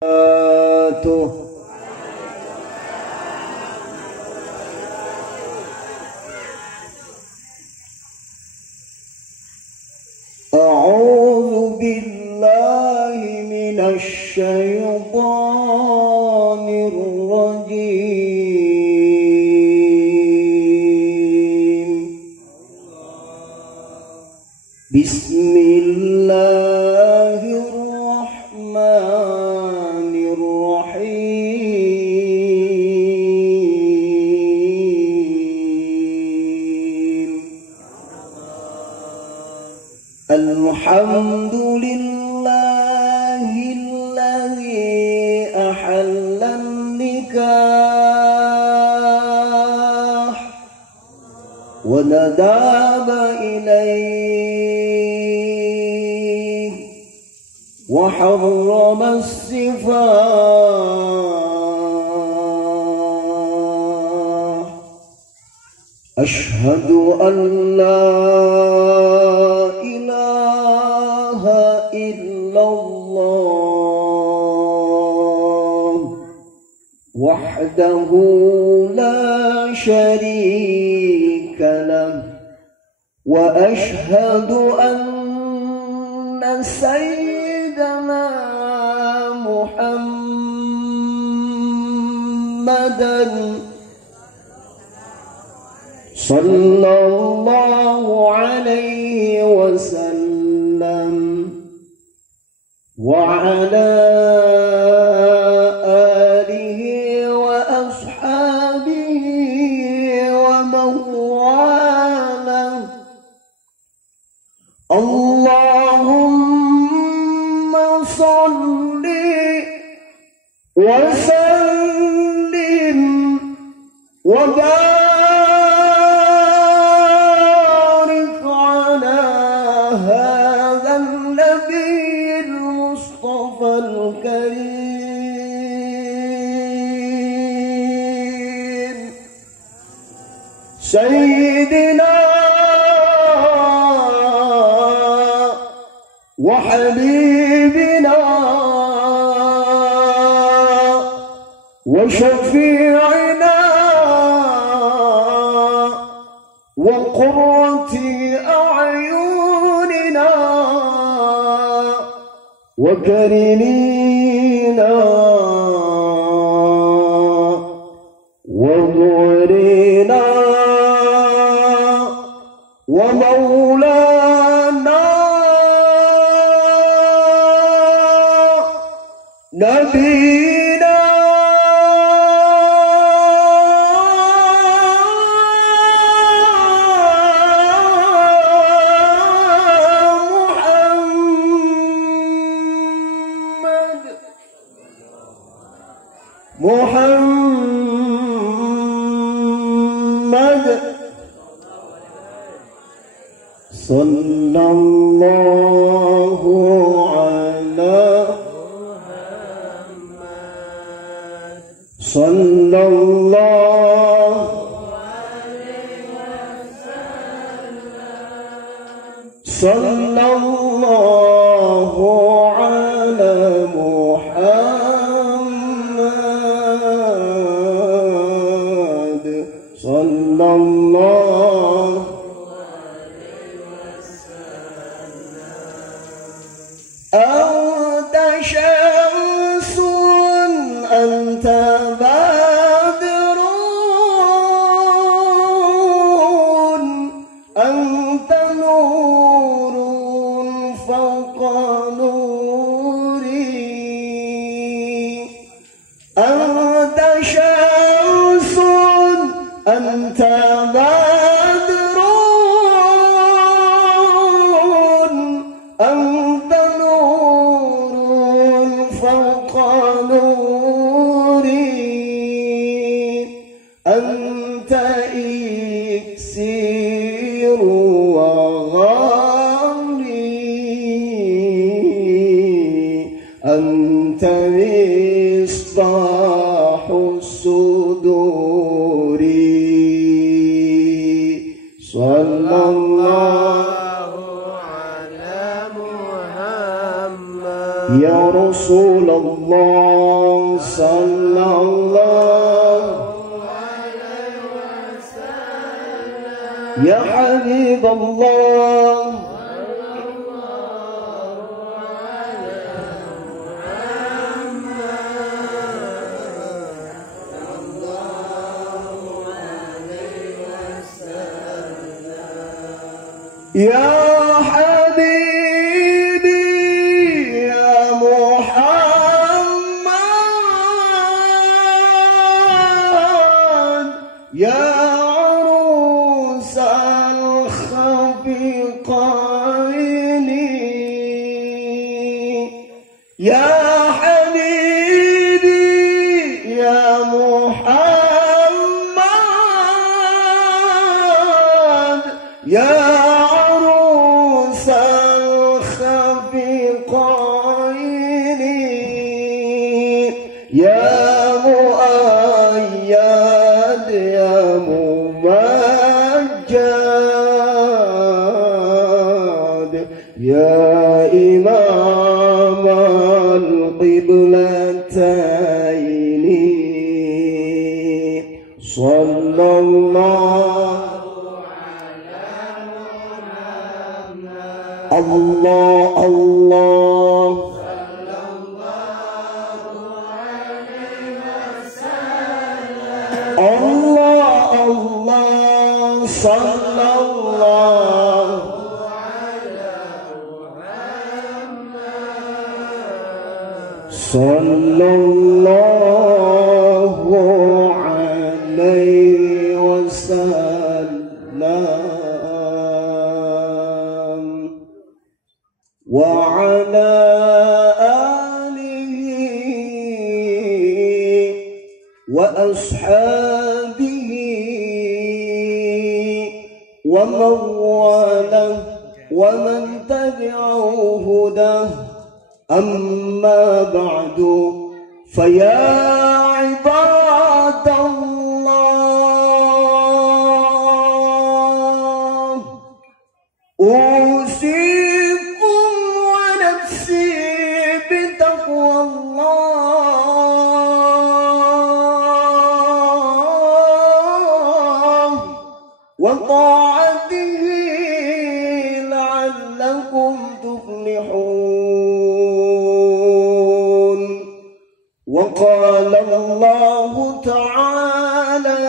أعوذ بالله من الشيطان الرجيم. بسم الله الرحمن الرحيم. الحمد لله الذي أحل النكاح ونداب إليه وحرم السفاح. أشهد أن لا إله إلا الله وحده لا شريك له، وأشهد أن سيدنا محمدًا صلى الله عليه وسلم وعلى آله وأصحابه ومن والاه. اللهم صل وسلم وبارك على هذا النبي المصطفى الكريم سيدنا وحبيبنا وشفيعنا وقرة أعيننا وكريمنا ومعرنا ومولانا نبينا محمد صلى الله على محمد صلى الله عليه وسلم صلى الله على محمد صلى الله عليه وسلم. أنت شمس أنت بدر أنت نور فوق نوري. أنت شمس أنت بدر أنت نور فوق نوري. أنت إكسير وغالي. أنت مصباح الصدور. صلى الله على محمد يا رسول الله. Rasulullah sallallahu ya Habibullah ya Habibi ya Muhammad ya يا حبيبي يا محمد يا عروس الخفقين يا مؤيد يا ممجد يا إمام القبلتين صلى الله الله الله الله الله صلى الله صلى الله عليه وسلم وعلى آله وأصحابه ومن والاه ومن تبعه هداه أما بعد فيا عباد الله أوصيكم ونفسي بتقوى الله وطاعته لعلكم تفلحون. وقال الله تعالى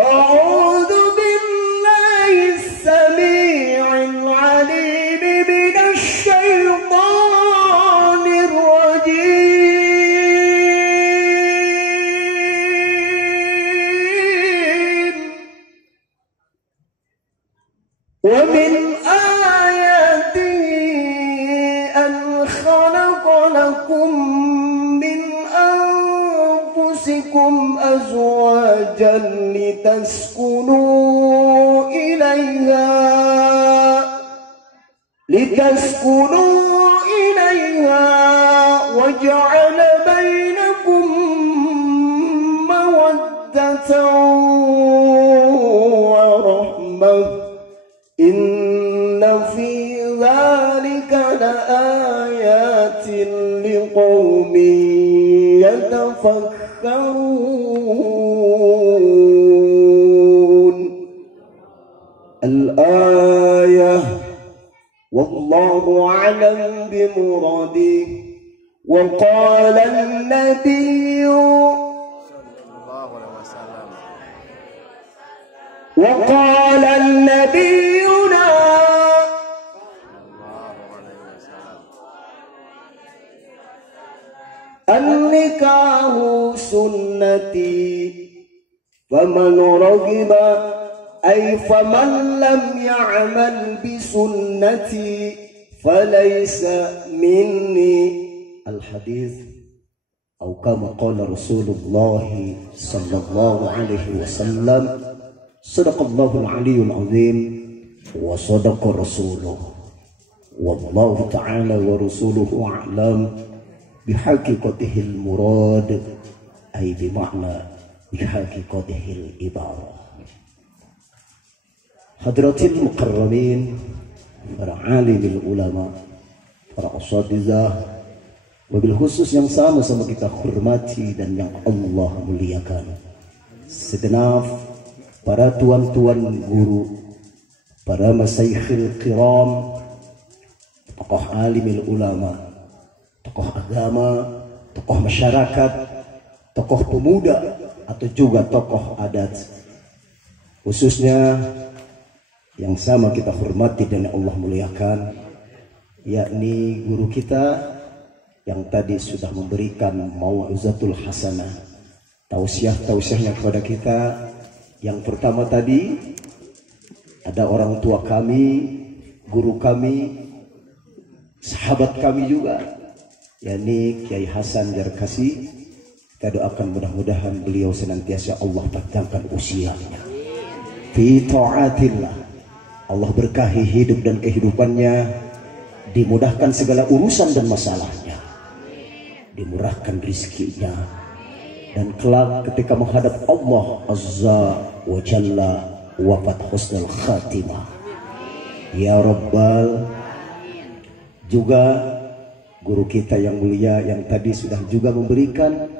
أعوذ بالله السميع العليم من الشيطان الرجيم ومن آياته أن خلق لكم من أنفسكم أزواجا لتسكنوا إليها وجعل بينكم مودة ورحمة إن في ذلك لآيات لقوم يتفكرون. الآية والله أعلم بمراده. وقال النبي نبينا النكاح سنتي فمن رغب أي فمن لم يعمل بسنتي فليس مني. الحديث أو كما قال رسول الله صلى الله عليه وسلم صدق الله العلي العظيم وصدق رسوله والله تعالى ورسوله أعلم بحقيقته المراد أي بمعنى بحقيقته العبارة. حضرات المقربين para alim ulama, para usatizah, wabil khusus yang sama-sama kita hormati dan yang Allah muliakan, segenap para tuan-tuan guru, para masyayikhil kiram, tokoh alimil ulama, tokoh agama, tokoh masyarakat, tokoh pemuda, atau juga tokoh adat, khususnya yang sama kita hormati dan Allah muliakan, yakni guru kita yang tadi sudah memberikan mau'izatul hasanah, tausiah-tausiahnya kepada kita. Yang pertama tadi ada orang tua kami, guru kami, sahabat kami juga, yakni Kiai Hasan Jarkasi. Kita doakan mudah-mudahan beliau senantiasa Allah panjangkan usianya fi ta'atillah, Allah berkahi hidup dan kehidupannya, dimudahkan segala urusan dan masalahnya, dimurahkan rizkinya, dan kelak ketika menghadap Allah Azza wa Jalla wafat husnul khatimah ya Rabbal. Juga guru kita yang mulia yang tadi sudah juga memberikan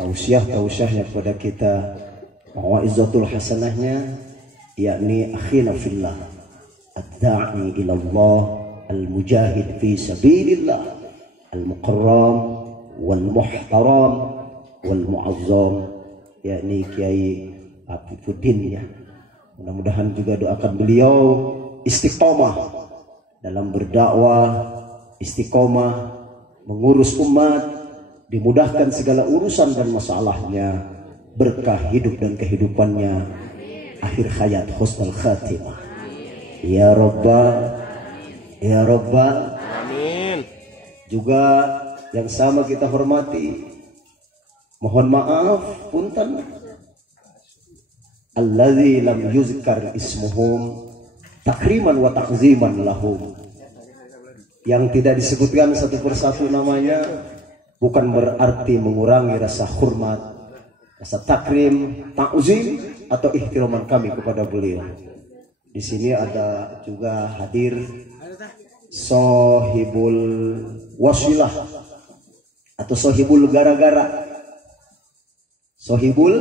tausiah-tausiahnya kepada kita, mau'izatul hasanahnya, yakni akhina fillah ad-da'i ila Allah, al-mujahid fi sabilillah, al-mukarram wal muhtaram wal muazzam, yakni Kiai Afifuddin ya. Mudah-mudahan juga doakan beliau istiqomah dalam berdakwah, istiqomah mengurus umat, dimudahkan segala urusan dan masalahnya, berkah hidup dan kehidupannya, akhir hayat husnul khatimah ya Rabbal, ya Rabbal. Amin. Juga yang sama kita hormati, mohon maaf punten, alladzi lam yuzkar ismuhum takriman wa ta'ziman lahum, yang tidak disebutkan satu persatu namanya bukan berarti mengurangi rasa hormat, rasa takrim, ta'zim atau ihtiraman kami kepada beliau. Di sini ada juga hadir sohibul wasilah atau sohibul gara-gara, sohibul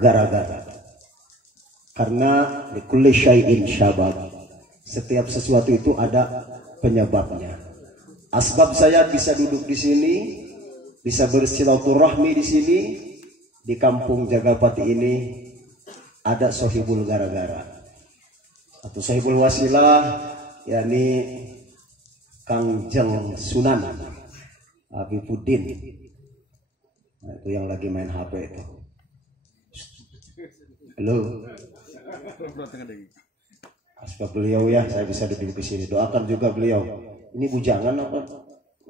gara-gara, karena likulli syai'in syabab, setiap sesuatu itu ada penyebabnya. Asbab saya bisa duduk di sini, bisa bersilaturahmi di sini, di kampung Jagapati ini ada sohibul gara-gara atau sohibul wasilah, yakni Kangjeng Sunan Afifuddin. Nah, itu yang lagi main HP itu. Halo. Asbab beliau ya, saya bisa duduk di sini. Doakan juga beliau. Ini bujangan apa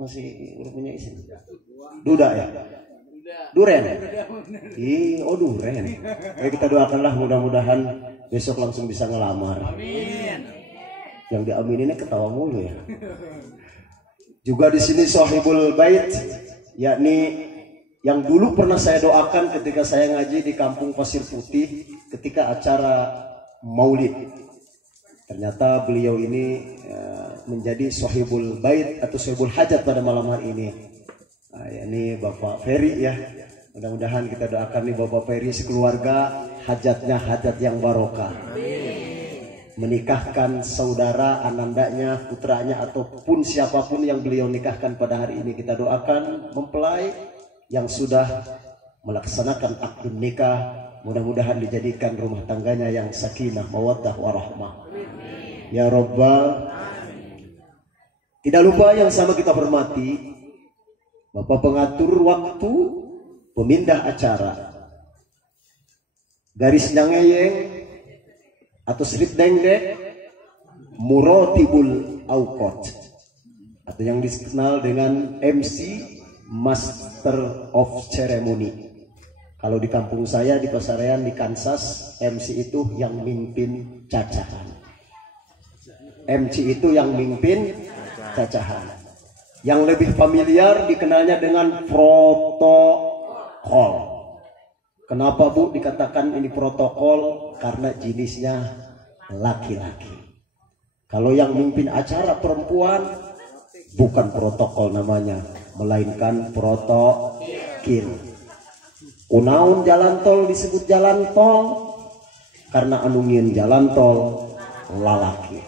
masih udah punya istri? Duda ya? Duren. Oh duren. Kita doakanlah mudah-mudahan besok langsung bisa ngelamar. Amin. Yang diamininnya ketawa mulu ya. Juga di sini sahibul bait, yakni yang dulu pernah saya doakan ketika saya ngaji di Kampung Pasir Putih ketika acara Maulid. Ternyata beliau ini menjadi sahibul bait atau sahibul hajat pada malam hari ini. Nah, ini Bapak Ferry ya. Mudah-mudahan kita doakan nih Bapak Ferry sekeluarga hajatnya hajat yang barokah. Menikahkan saudara, anandanya, putranya ataupun siapapun yang beliau nikahkan pada hari ini, kita doakan mempelai yang sudah melaksanakan akad nikah, mudah-mudahan dijadikan rumah tangganya yang sakinah, mawaddah, warahmah. Ya Rabbal. Tidak lupa yang sama kita hormati Bapak pengatur waktu, pemindah acara, garis nyangeyeng atau slip dengdek, murotibul awqat atau yang dikenal dengan MC, Master of Ceremony. Kalau di kampung saya di Pasarean di Kansas, MC itu yang mimpin cacahan. MC itu yang mimpin cacahan. Yang lebih familiar dikenalnya dengan protokol. Kenapa Bu dikatakan ini protokol? Karena jenisnya laki-laki. Kalau yang mimpin acara perempuan, bukan protokol namanya, melainkan protokil. Kunaun jalan tol disebut jalan tol karena anu ngieun jalan tol lalaki.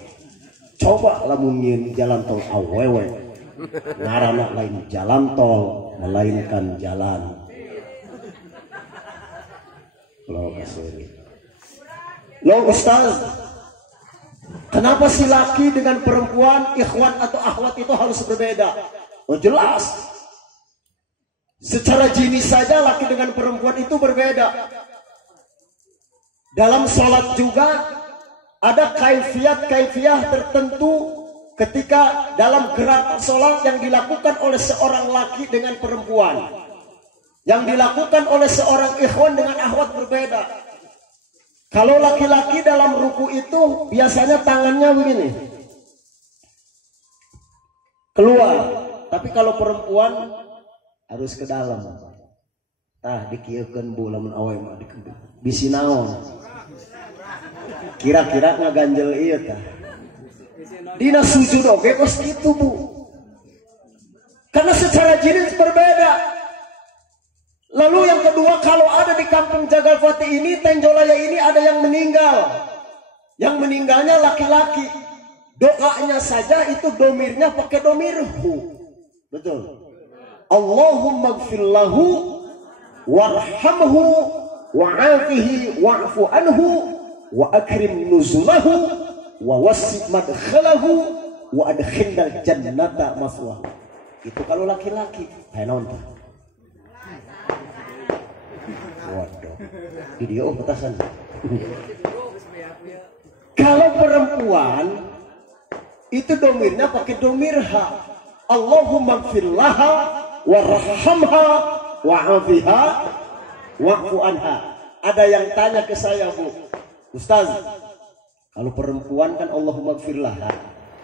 Coba lamun ngieun jalan tol awewe, ngaranna lain jalan tol melainkan jalan. Lo Ustaz, kenapa si laki dengan perempuan, ikhwan atau akhwat itu harus berbeda? Oh jelas. Secara jenis saja laki dengan perempuan itu berbeda. Dalam sholat juga ada kaifiat-kaifiah tertentu ketika dalam gerak sholat yang dilakukan oleh seorang laki dengan perempuan. Yang dilakukan oleh seorang ikhwan dengan akhwat berbeda. Kalau laki-laki dalam ruku itu biasanya tangannya begini, keluar. Tapi kalau perempuan harus ke dalam. Tah dikieukeun bu lamun awe mah bisi naon. Kira-kira ngaganjel ieu tah. Dina sujud oge kos kitu bu. Karena secara jenis berbeda. Lalu yang kedua, kalau ada di kampung Jagalvati ini, Tenjolaya ini ada yang meninggal. Yang meninggalnya laki-laki. Doanya saja itu domirnya pakai domirhu. Betul. Allahumma gfirlahu warhamhu wa'afihi wa'fu anhu wa akrim nuzulahu wa wasi' madkhalahu wa adkhilnal jannata maswahu. Itu kalau laki-laki. Ayo nonton. Waduh, video petasan. Kalau perempuan itu domirnya pakai domir ha. Allahumma gfirlaha warhamha wa'afiha wa'fu anha. Ada yang tanya ke saya bu, Ustaz, kalau perempuan kan Allahumma gfirlaha,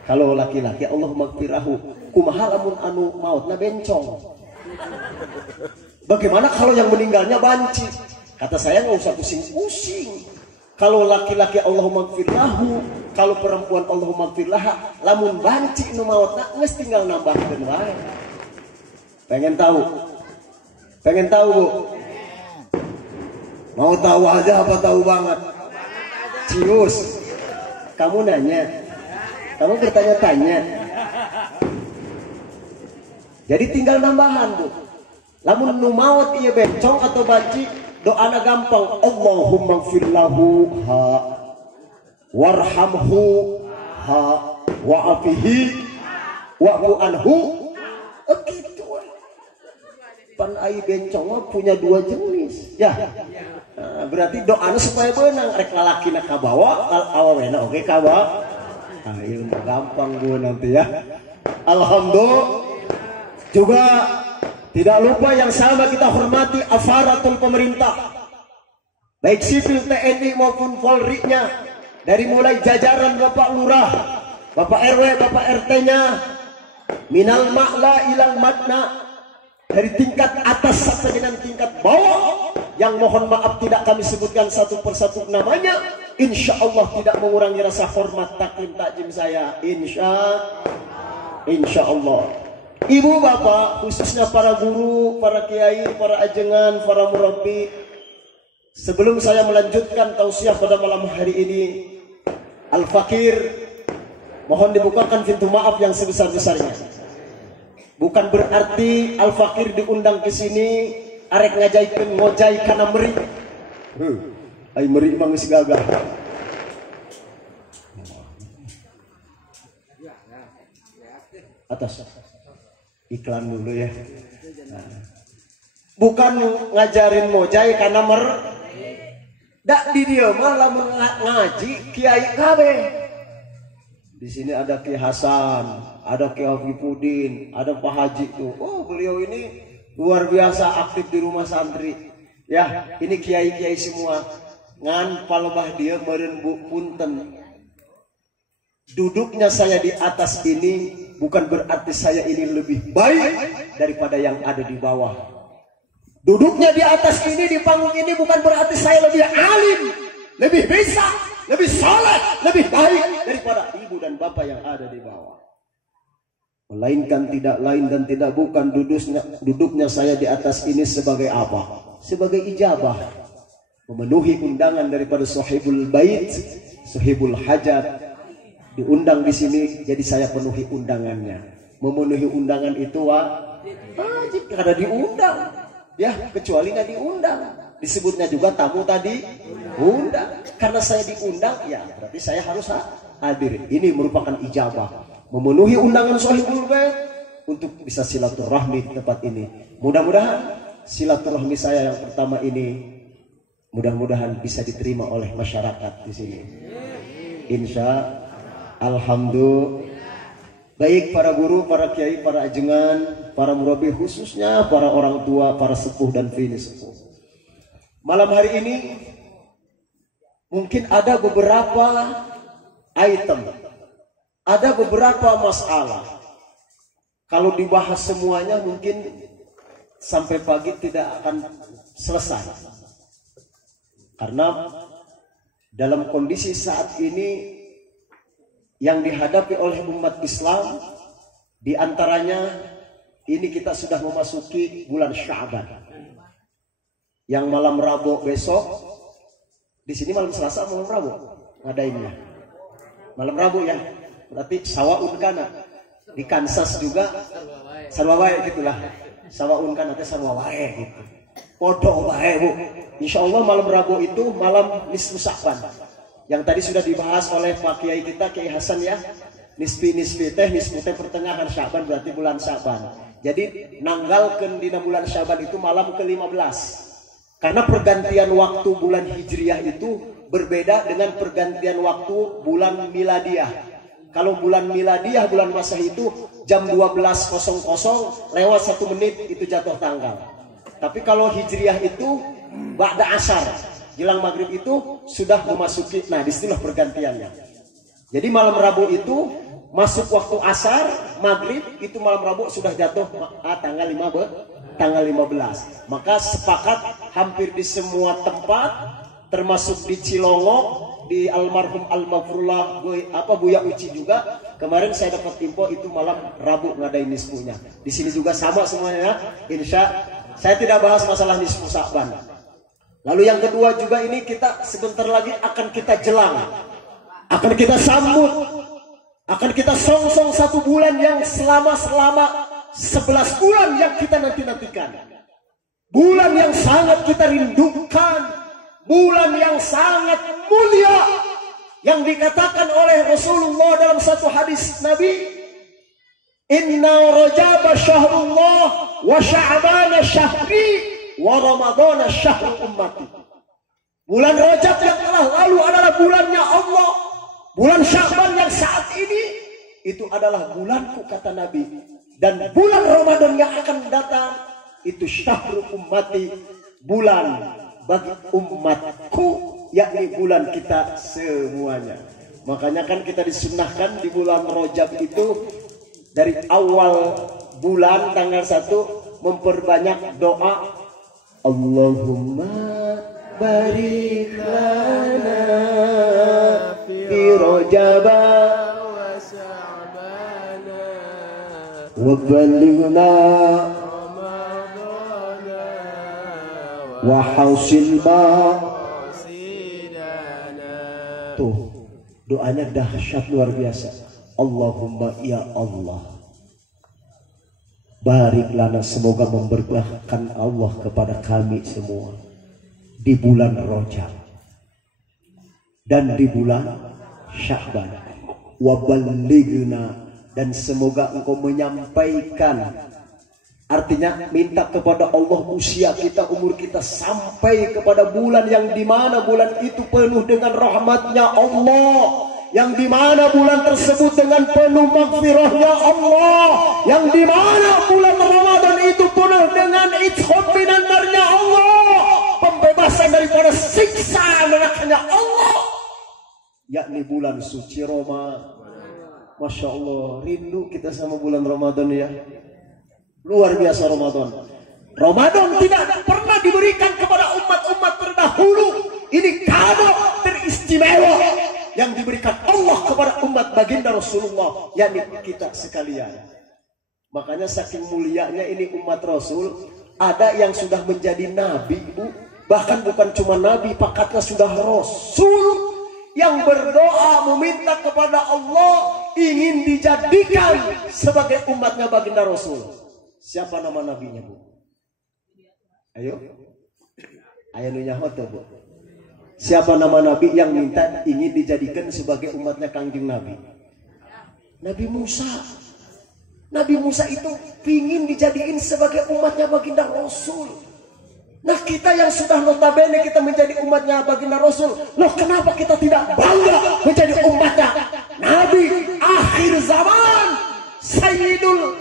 kalau laki-laki Allahumma gfirahu. Kumaha lamun anu mautna bencong? Bagaimana kalau yang meninggalnya banci? Kata saya nggak usah pusing-pusing. Kalau laki-laki Allahumma gfirlahu, kalau perempuan Allahumma gfirlaha, lamun banci nu mautna geus tinggal nambahkeun wae. Pengen tahu? Pengen tahu, Bu? Mau tahu aja apa tahu banget? Cius. Kamu nanya. Kamu bertanya-tanya. Jadi tinggal nambahan, Bu. Lamun nu maut ieu bencong atau banci, doana gampang. Allahumma gfirlahu ha warhamhu ha wa'afihi wa'fu anhu. Gitu. Pan ai bencong mah punya dua jenis. Ya. Nah, berarti doana supaya beunang rek lalakina kabawa, awawena oge kabawa. Ah, ieu gampang Bu nanti ya. Alhamdulillah. Juga tidak lupa yang sama kita hormati aparatur pemerintah, baik sipil TNI maupun Polri-nya, dari mulai jajaran Bapak Lurah, Bapak RW, Bapak RT-nya, minal ma'la ilal madna, dari tingkat atas sampai dengan tingkat bawah, yang mohon maaf tidak kami sebutkan satu persatu namanya, insya Allah tidak mengurangi rasa hormat taklim takjim saya, insya Allah. Ibu bapak, khususnya para guru, para kiai, para ajengan, para murabbi. Sebelum saya melanjutkan tausiah pada malam hari ini, Al-Fakir, mohon dibukakan pintu maaf yang sebesar-besarnya. Bukan berarti Al-Fakir diundang ke sini arek ngajaikeun ngojai kana meri. Ai meri mah geus gagah. Atas. Iklan dulu ya. Bukan ngajarin mojai karena dak di dia mah lamun ngaji kiai kabeh. Di sini ada Ki Hasan, ada Ki Afifudin, ada Pak Haji tuh. Oh, beliau ini luar biasa aktif di rumah santri. Ya, ini kiai-kiai semua. Ngan palebah dia meureun Bu punten. Duduknya saya di atas ini bukan berarti saya ini lebih baik daripada yang ada di bawah. Duduknya di atas ini, di panggung ini bukan berarti saya lebih alim, lebih bisa, lebih soleh, lebih baik daripada ibu dan bapak yang ada di bawah. Melainkan tidak lain dan tidak bukan duduknya saya di atas ini sebagai apa? Sebagai ijabah, memenuhi undangan daripada sahibul bait, sahibul hajat. Diundang di sini, jadi saya penuhi undangannya. Memenuhi undangan itu wajib, karena diundang. Ya, kecuali nggak diundang, disebutnya juga tamu tadi undang. Karena saya diundang, ya berarti saya harus hadir. Ini merupakan ijabah, memenuhi undangan sahibul bait untuk bisa silaturahmi di tempat ini. Mudah-mudahan silaturahmi saya yang pertama ini mudah-mudahan bisa diterima oleh masyarakat di sini. Insya Alhamdulillah. Baik para guru, para kiai, para ajengan, para murabi, khususnya para orang tua, para sepuh dan bini sepuh. Malam hari ini mungkin ada beberapa item, ada beberapa masalah. Kalau dibahas semuanya mungkin sampai pagi tidak akan selesai. Karena dalam kondisi saat ini yang dihadapi oleh umat Islam, diantaranya ini kita sudah memasuki bulan Sya'ban. Yang malam Rabu besok, di sini malam Selasa, malam Rabu ngadainnya. Malam Rabu ya, berarti sawaun kana. Di Kansas juga sarwawae gitulah. Sawaun kana teh sarwawae gitu. Podo wae Bu. Insyaallah malam Rabu itu malam nisfu Sya'ban. Yang tadi sudah dibahas oleh Pak Kiai kita, Kiai Hasan ya. Nisfi teh pertengahan Sya'ban, berarti bulan Sya'ban. Jadi nanggalkeun dina bulan Sya'ban itu malam ke-15. Karena pergantian waktu bulan Hijriah itu berbeda dengan pergantian waktu bulan Miladiah. Kalau bulan Miladiah, bulan Masehi itu jam 12.00 lewat 1 menit itu jatuh tanggal. Tapi kalau Hijriah itu ba'da asar, jelang maghrib itu sudah memasuki, nah disitulah pergantiannya. Jadi malam Rabu itu masuk waktu asar, maghrib itu malam Rabu sudah jatuh tanggal 15. Maka sepakat hampir di semua tempat, termasuk di Cilongok, di almarhum Al-Mafrullah Buya Uci juga. Kemarin saya dapat info itu malam Rabu ngadain nisfunya. Di sini juga sama semuanya ya. Insya saya tidak bahas masalah nisfu Sya'ban. Lalu yang kedua juga ini kita sebentar lagi akan kita jelang, akan kita sambut, akan kita songsong 1 bulan yang selama 11 bulan yang kita nantikan. Bulan yang sangat kita rindukan, bulan yang sangat mulia, yang dikatakan oleh Rasulullah dalam satu hadis Nabi, Inna Rajaba syahrullah wa Sya'bana syahri wa Ramadana syahrul ummati. Bulan Rajab yang telah lalu adalah bulannya Allah. Bulan Sya'ban yang saat ini itu adalah bulanku kata Nabi. Dan bulan Ramadan yang akan datang itu syahrul ummati, bulan bagi umatku, yakni bulan kita semuanya. Makanya kan kita disunnahkan di bulan Rajab itu dari awal bulan tanggal 1 memperbanyak doa Allahumma barik lana fi Rajaba wa Sya'bana wa ballighna Ramadana wa hausil tuh doanya dahsyat luar biasa. Allahumma ya Allah, barik lana, semoga memberkahkan Allah kepada kami semua di bulan Rajab dan di bulan Sya'ban. Wa ballighna, dan semoga engkau menyampaikan, artinya minta kepada Allah usia kita, umur kita sampai kepada bulan yang dimana bulan itu penuh dengan rahmatnya Allah, yang dimana bulan tersebut dengan penuh maghfirahnya Allah, yang dimana bulan Ramadan itu penuh dengan itqan minan narnya Allah, pembebasan daripada siksa nerakanya Allah, yakni bulan suci Ramadan. Masya Allah, rindu kita sama bulan Ramadan ya. Luar biasa Ramadan. Ramadan tidak pernah diberikan kepada umat-umat terdahulu. Ini kado teristimewa yang diberikan Allah kepada umat baginda Rasulullah, yakni kita sekalian. Makanya saking mulianya ini umat Rasul, ada yang sudah menjadi nabi, Bu. Bahkan bukan cuma nabi, pakatnya sudah Rasul yang berdoa meminta kepada Allah ingin dijadikan sebagai umatnya baginda Rasul. Siapa nama nabinya, Bu? Ayo. Ayo nyaho tuh, Bu. Siapa nama nabi yang minta ingin dijadikan sebagai umatnya Kangjeng Nabi? Nabi Musa. Nabi Musa itu ingin dijadiin sebagai umatnya baginda Rasul. Nah kita yang sudah notabene kita menjadi umatnya baginda Rasul, loh kenapa kita tidak bangga menjadi umatnya Nabi akhir zaman, Sayyidul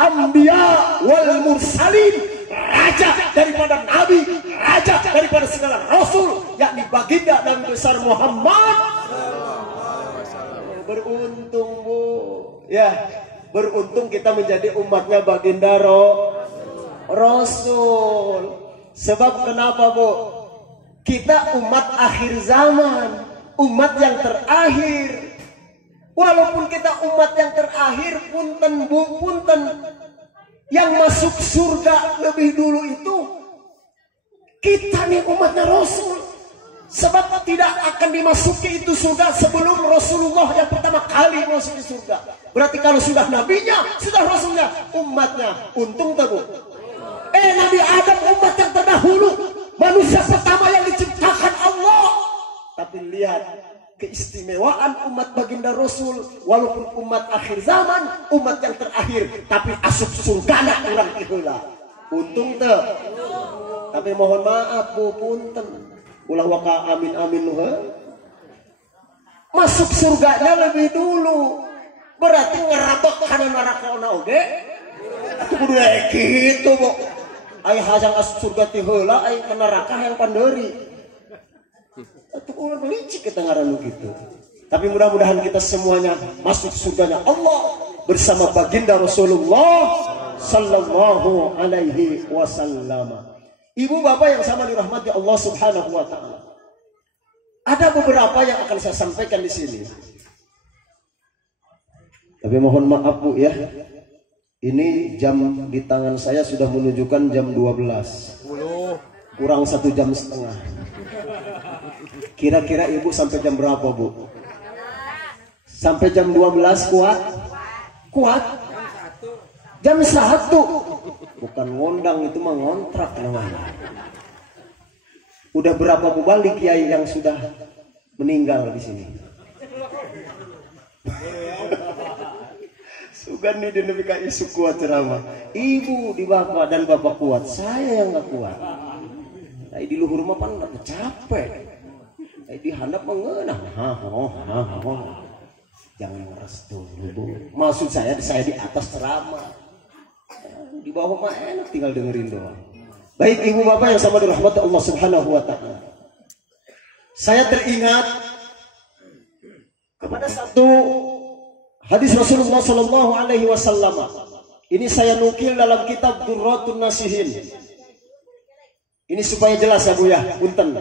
Anbiya wal Mursalin, raja daripada Nabi, raja daripada segala Rasul, yakni baginda Nabi besar Muhammad. Beruntung, Bu. Ya, beruntung kita menjadi umatnya baginda Rasul. Sebab kenapa, Bu? Kita umat akhir zaman, umat yang terakhir. Walaupun kita umat yang terakhir, punten, Bu, punten. Yang masuk surga lebih dulu itu kita nih umatnya Rasul. Sebab tidak akan dimasuki itu surga sebelum Rasulullah yang pertama kali masuk di surga. Berarti kalau sudah nabinya, sudah rasulnya, umatnya. Untung tak, Bu? Nabi Adam umat yang terdahulu, manusia pertama yang diciptakan Allah. Tapi lihat keistimewaan umat baginda Rasul, walaupun umat akhir zaman, umat yang terakhir, tapi asup surga nak orang itulah. Untung tak? Tapi mohon maaf, Bu, punten. Ulah waka amin amin masuk surganya lebih dulu, berarti ngeratok karena neraka ona oge. Itu kudu gitu, Bu. Ai hajang asup surga ti heula, ai ke neraka yang panderi. Itu ulah licik kita ngarannu gitu. Tapi mudah-mudahan kita semuanya masuk surganya Allah bersama baginda Rasulullah sallallahu alaihi wasallam. Ibu bapak yang sama dirahmati Allah Subhanahu wa taala. Ada beberapa yang akan saya sampaikan di sini. Tapi mohon maaf, Bu, ya. Ini jam di tangan saya sudah menunjukkan jam 12. Kurang 1,5 jam. Kira-kira Ibu sampai jam berapa, Bu? Sampai jam 12 kuat? Kuat? Jam 1. Bukan ngondang, itu mah ngontrak namanya. Udah berapa mubalik kiai yang sudah meninggal di sini? Sugan nih dinamika isu kuat ceramah. Ibu di bapak dan bapak kuat, saya yang nggak kuat. Saya di luhur mah pan capek. Saya di handap mengenah. Jangan ngeres dulu, Bu. Maksud saya di atas ceramah. Di bawah mah enak tinggal dengerin doang. Baik ibu bapak yang sama dirahmati Allah Subhanahu wa taala. Saya teringat kepada satu hadis Rasulullah sallallahu alaihi wasallam. Ini saya nukil dalam kitab Durratun Nasihin. Ini supaya jelas ya, Bu, ya. Punten.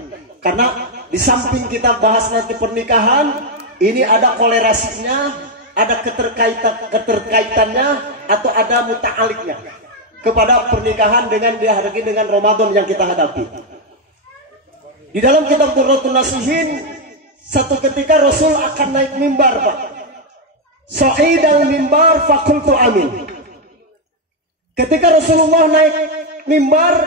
Karena di samping kita bahas nanti pernikahan, ini ada kolerasinya, ada keterkaitannya atau ada muta'aliknya kepada pernikahan dengan dihadapi dengan Ramadan yang kita hadapi. Di dalam kitab Durratun Nasihin, satu ketika Rasul akan naik mimbar, Pak. Sa'idal mimbar fakultu amin. Ketika Rasulullah naik mimbar,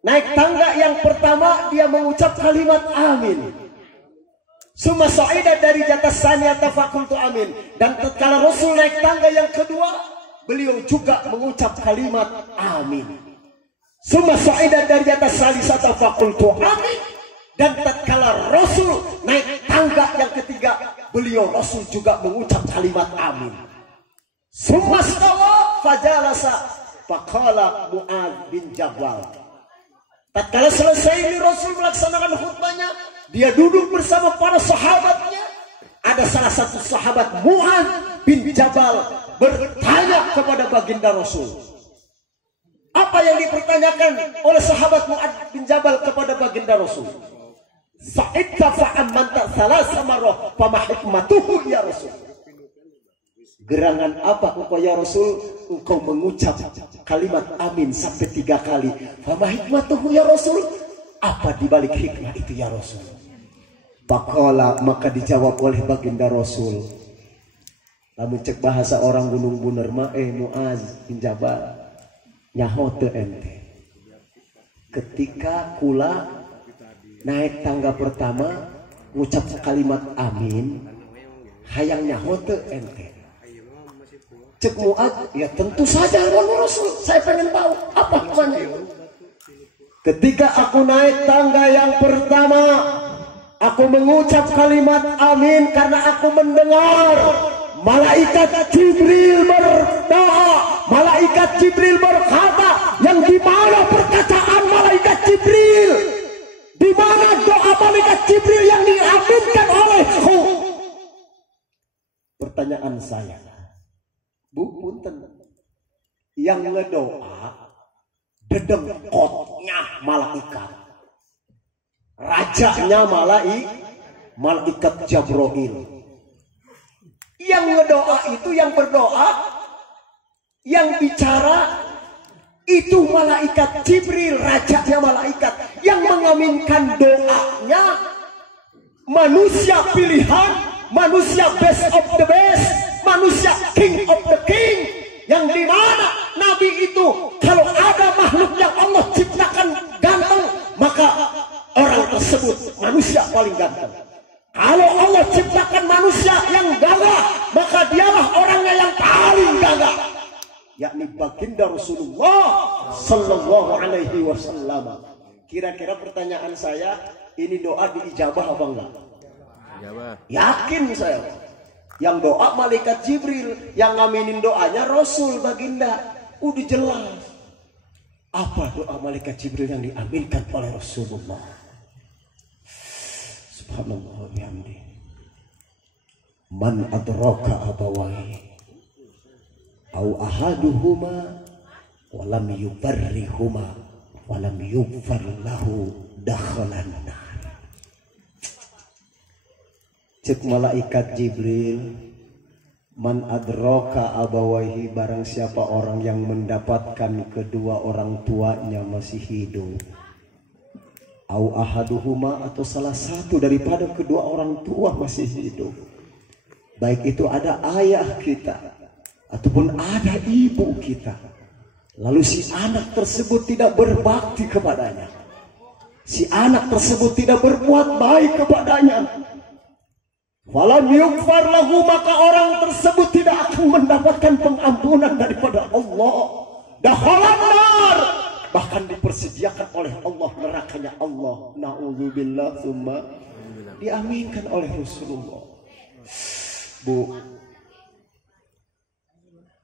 naik tangga yang pertama, dia mengucap kalimat amin. Summa sa'ida dari jatas saniyata fakultu amin. Dan tatkala Rasul naik tangga yang kedua, beliau juga mengucap kalimat amin. Summa sa'ida dari atas salisata fakultu amin. Dan tatkala Rasul naik tangga yang ketiga, beliau Rasul juga mengucap kalimat amin. Summa stawa fajalasa faqala Mu'adz bin Jabal. Tatkala selesai ini Rasul melaksanakan khutbahnya, dia duduk bersama para sahabatnya. Ada salah satu sahabat Mu'adz bin Jabal bertanya kepada baginda Rasul. Apa yang dipertanyakan oleh sahabat Mu'adz bin Jabal kepada baginda Rasul? Sa'idta fa'amanta thalasa marrah fama hikmatuhu ya Rasul. Gerangan apa engkau ya Rasul? Engkau mengucap kalimat amin sampai 3 kali. Fama hikmatuhu ya Rasul? Apa dibalik hikmah itu ya Rasul? Faqala, maka dijawab oleh baginda Rasul. Lamun cek bahasa orang gunung buner mah Muaz bin Jabal nyaho teu ente. Ketika kula naik tangga pertama ngucap kalimat amin hayang nyaho teu ente. Cek Muaz, ya tentu saja Rasul, saya pengen tahu apa hikmahnya. Ketika aku naik tangga yang pertama, aku mengucap kalimat amin karena aku mendengar malaikat Jibril berdoa. Malaikat Jibril berkata, yang di mana perkataan malaikat Jibril? Di mana doa malaikat Jibril yang diaminkan olehku? Pertanyaan saya, Bu punten, yang ngedoa dedengkotnya malaikat, rajanya malaikat Jibril. Yang ngedoa itu, yang berdoa, yang bicara itu malaikat Jibril, rajanya malaikat. Yang mengaminkan doanya manusia pilihan, manusia best of the best, manusia king of the king. Yang dimana Nabi itu kalau ada makhluk yang Allah ciptakan ganteng, maka orang tersebut manusia paling ganteng. Kalau Allah ciptakan manusia yang gagah, maka dialah orangnya yang paling gagah, yakni baginda Rasulullah Sallallahu Alaihi Wasallam. Kira-kira pertanyaan saya, ini doa diijabah apa enggak? Yakin saya. Yang doa malaikat Jibril, yang ngaminin doanya Rasul baginda. Udah jelas. Apa doa malaikat Jibril yang diaminkan oleh Rasulullah? Subhanallah bihamdi. Man adraka abawahi au ahaduhuma walam yubarrihuma walam yughfar lahu dakhalan nar. Cek malaikat Jibril, man adraka abawahi, barang siapa orang yang mendapatkan kedua orang tuanya masih hidup, au ahaduhuma, atau salah satu daripada kedua orang tua masih hidup, baik itu ada ayah kita ataupun ada ibu kita, lalu si anak tersebut tidak berbakti kepadanya, si anak tersebut tidak berbuat baik kepadanya, walam yughfar lahu, maka orang tersebut tidak akan mendapatkan pengampunan daripada Allah. Dakhalan nar, bahkan dipersediakan oleh Allah nerakanya Allah. Na'udzubillah, tsumma diaminkan oleh Rasulullah. Bu,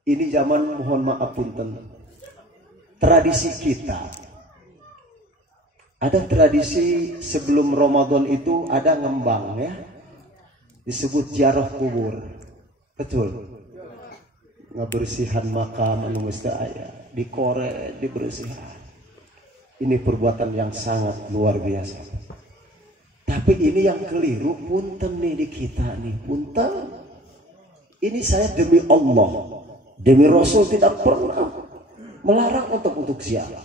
ini zaman mohon maaf punten, tradisi kita ada tradisi sebelum Ramadan itu ada ngembang ya, disebut ziarah kubur. Betul, ngebersihan makam anu mesti aya, dikorek, dibersihan. Ini perbuatan yang sangat luar biasa. Tapi ini yang keliru punten nih di kita nih, punten. Ini saya demi Allah, demi Rasul tidak pernah melarang untuk ziarah.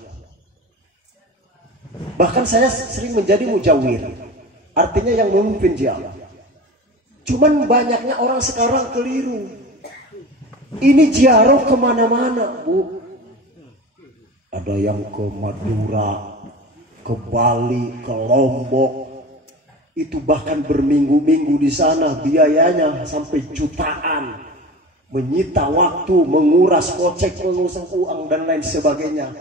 Bahkan saya sering menjadi mujawir, artinya yang memimpin ziarah. Cuman banyaknya orang sekarang keliru. Ini ziarah kemana-mana, Bu. Ada yang ke Madura, ke Bali, ke Lombok. Itu bahkan berminggu-minggu di sana, biayanya sampai jutaan. Menyita waktu, menguras kocek, mengusang uang dan lain sebagainya.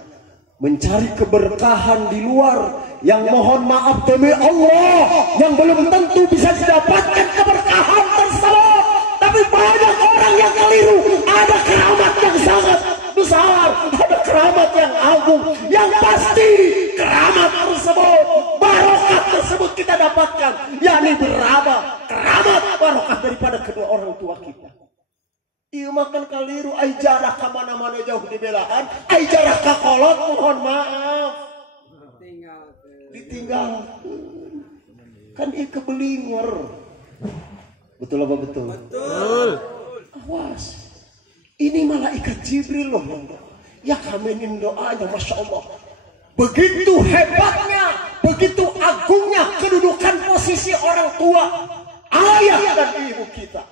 Mencari keberkahan di luar, yang mohon maaf demi Allah, yang belum tentu bisa didapatkan keberkahan tersebut. Tapi banyak orang yang keliru. Ada keramat yang sangat besar, ada keramat yang agung, yang pasti keramat tersebut, barokah tersebut kita dapatkan, yakni berapa keramat barokah daripada kedua orang tua kita. Iya makan kaliru, ai jarak ke mana-mana jauh dibelahan, ai jarak ke kolot mohon maaf. Ditinggal. Kan ieu kebelinger. Betul apa betul? Betul. Awas. Ini malaikat Jibril loh yang doa. Ya kaminin doanya, Masya Allah. Begitu hebatnya, begitu agungnya kedudukan posisi orang tua, ayah dan ibu kita.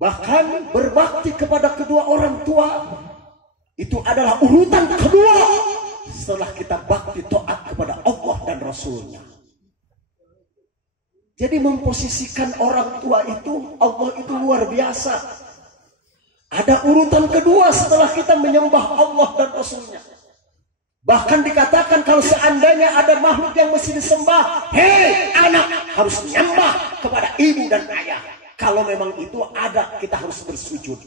Bahkan berbakti kepada kedua orang tua itu adalah urutan kedua setelah kita bakti taat kepada Allah dan Rasulnya. Jadi memposisikan orang tua itu, Allah itu luar biasa. Ada urutan kedua setelah kita menyembah Allah dan Rasulnya. Bahkan dikatakan kalau seandainya ada makhluk yang mesti disembah, hei anak, harus menyembah kepada ibu dan ayah. Kalau memang itu ada, kita harus bersujud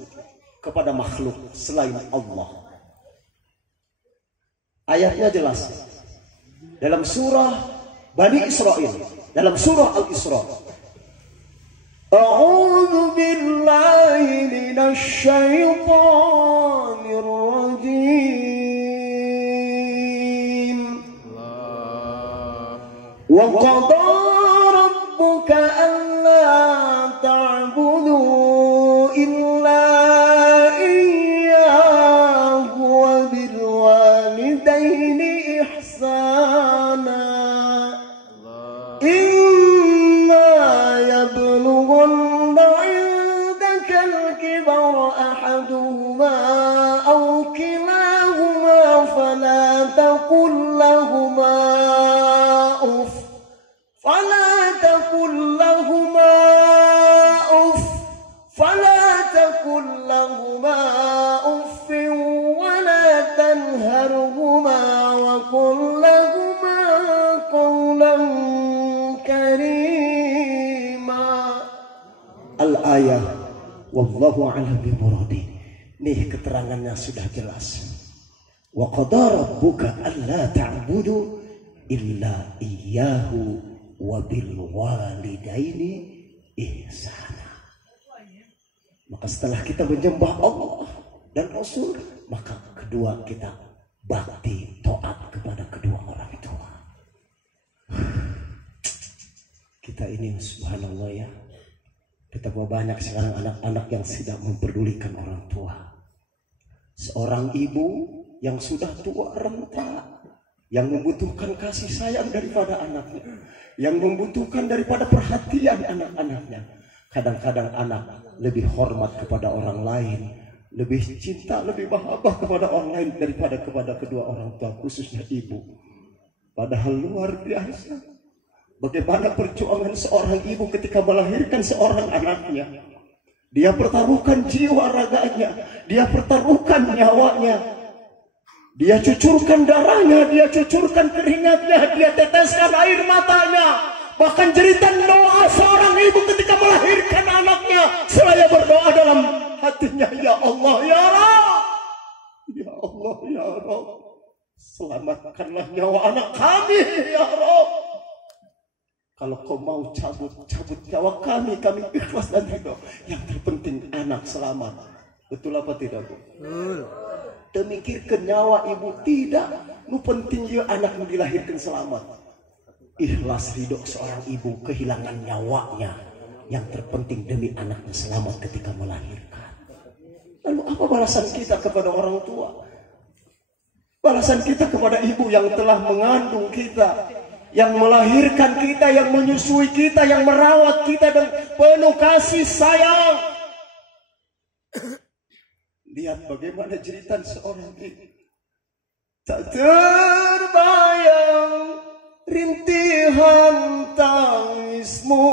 kepada makhluk selain Allah. Ayatnya jelas. Dalam surah Bani Israel, dalam surah Al-Isra. A'udzu billahi minasy syaithanir rajim. Wa qada rabbuka alla ta'budu illa iyyahu wa bil walidaini ihsana. يبلغن عندك الكبر أحدهما أو كلاهما فلا تقل لهما أف ولا تنهرهما وقل لهما قولا كريما. Al-ayah wallahu a'lam bimuradi. Nih keterangannya sudah jelas. Wa qada rabbuka alla ta'budu illa iyyahu wa bil walidaini ihsana. Maka setelah kita menyembah Allah dan Rasul, maka kedua kita bakti taat kepada kedua orang tua. Kita ini subhanallah ya. Betapa banyak sekarang anak-anak yang tidak memperdulikan orang tua. Seorang ibu yang sudah tua renta, yang membutuhkan kasih sayang daripada anaknya, yang membutuhkan daripada perhatian anak-anaknya. Kadang-kadang anak lebih hormat kepada orang lain, lebih cinta, lebih mahabbah kepada orang lain daripada kepada kedua orang tua, khususnya ibu. Padahal luar biasa bagaimana perjuangan seorang ibu ketika melahirkan seorang anaknya. Dia pertaruhkan jiwa raganya, dia pertaruhkan nyawanya, dia cucurkan darahnya, dia cucurkan keringatnya, dia teteskan air matanya. Bahkan jeritan doa seorang ibu ketika melahirkan anaknya, seraya berdoa dalam hatinya, ya Allah ya Rabb, ya Allah ya Rabb, selamatkanlah nyawa anak kami ya Rabb. Kalau kau mau cabut nyawa kami ikhlas dan ridho. Yang terpenting anak selamat. Betul apa tidak, Bu? Demikirkan nyawa ibu tidak. Nu penting ya anakmu dilahirkan selamat. Ikhlas ridho seorang ibu kehilangan nyawanya. Yang terpenting demi anaknya selamat ketika melahirkan. Lalu apa balasan kita kepada orang tua? Balasan kita kepada ibu yang telah mengandung kita, yang melahirkan kita, yang menyusui kita, yang merawat kita dengan penuh kasih sayang. Lihat bagaimana jeritan seorang ibu. Tak terbayang rintihan tangismu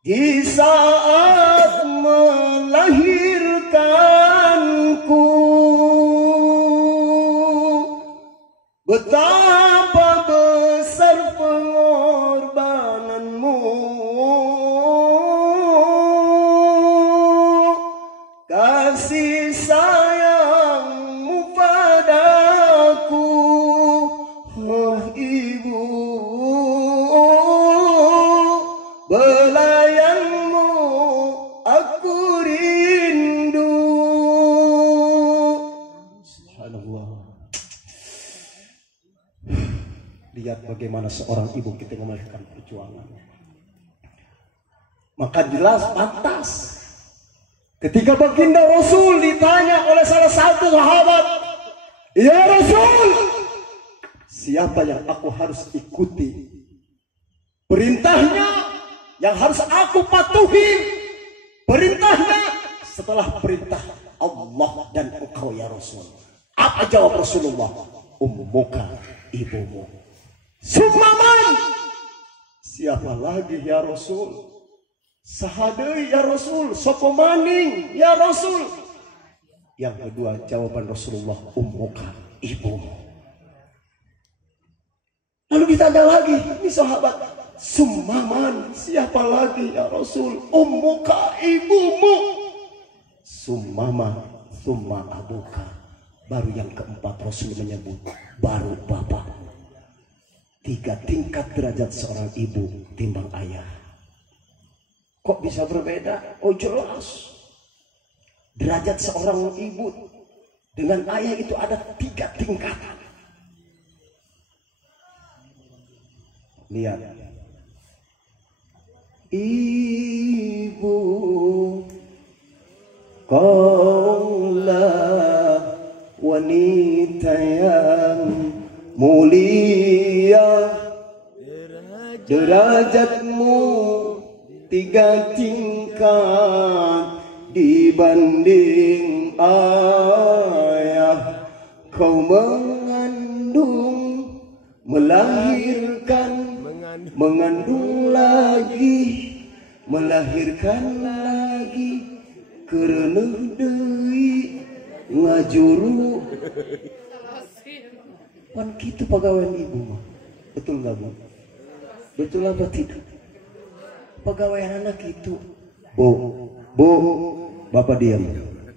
di saat melahirkanku. Betapa besar pengorbananmu, kasih sayangmu padaku, oh ibu, belayanmu aku rindu. Subhanallah. Lihat bagaimana seorang ibu kita melahirkan perjuangan. Maka jelas pantas ketika baginda Rasul ditanya oleh salah satu sahabat, "Ya Rasul, siapa yang aku harus ikuti? Perintahnya yang harus aku patuhi, perintahnya setelah perintah Allah dan engkau ya Rasul." Apa jawab Rasulullah? "Ummuka, ibumu." Summaman, siapa lagi ya Rasul? Sahadai ya Rasul, sokomaning ya Rasul. Yang kedua jawaban Rasulullah, "Ummuka, ibumu." Lalu ditanya lagi, ini sahabat, "Summaman, siapa lagi ya Rasul?" "Ummuka, ibumu." "Summama, summa abuka." Baru yang keempat Rasul menyebut, baru bapakmu. 3 tingkat derajat seorang ibu timbang ayah. Kok bisa berbeda? Oh jelas. Derajat seorang ibu dengan ayah itu ada 3 tingkatan. Lihat. Ibu kaulah wanita yang mulia, derajatmu 3 tingkat dibanding ayah. Kau mengandung, melahirkan, mengandung lagi, melahirkan lagi, karena deui ngajuru. Kan gitu pegawai ibu mah. Betul nggak Bu? Betul apa tidak? Pegawai anak itu. Bu, Bapak diam.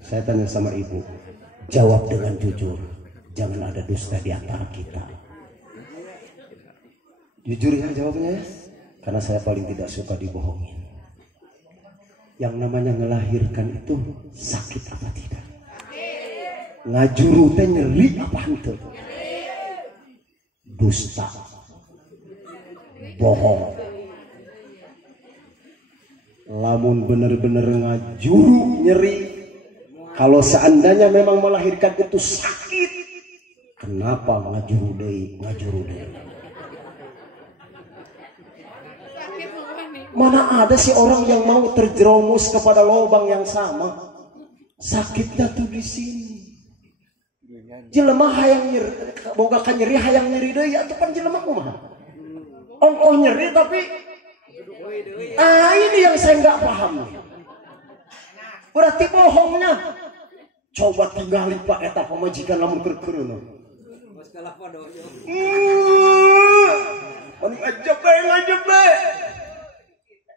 Saya tanya sama ibu. Jawab dengan jujur. Jangan ada dusta di antara kita. Jujur ya jawabnya. Karena saya paling tidak suka dibohongin. Yang namanya ngelahirkan itu sakit apa tidak? Ngajuru teh nyeri apa henteu? Dusta, bohong. Lamun bener-bener ngajuru nyeri. Kalau seandainya memang melahirkan itu sakit, kenapa ngajuru deui? Mana ada sih orang yang mau terjerumus kepada lubang yang sama? Sakitnya tuh di sini. Jelema hayang nyeri, boga ka nyeri hayang nyeri deui atuh kan jelema kumaha? Oh nyeri tapi ini yang saya nggak paham. Berarti bohongnya. Coba tinggali Pak eta pamajikan lamun keur-keureun. Ngajak bae.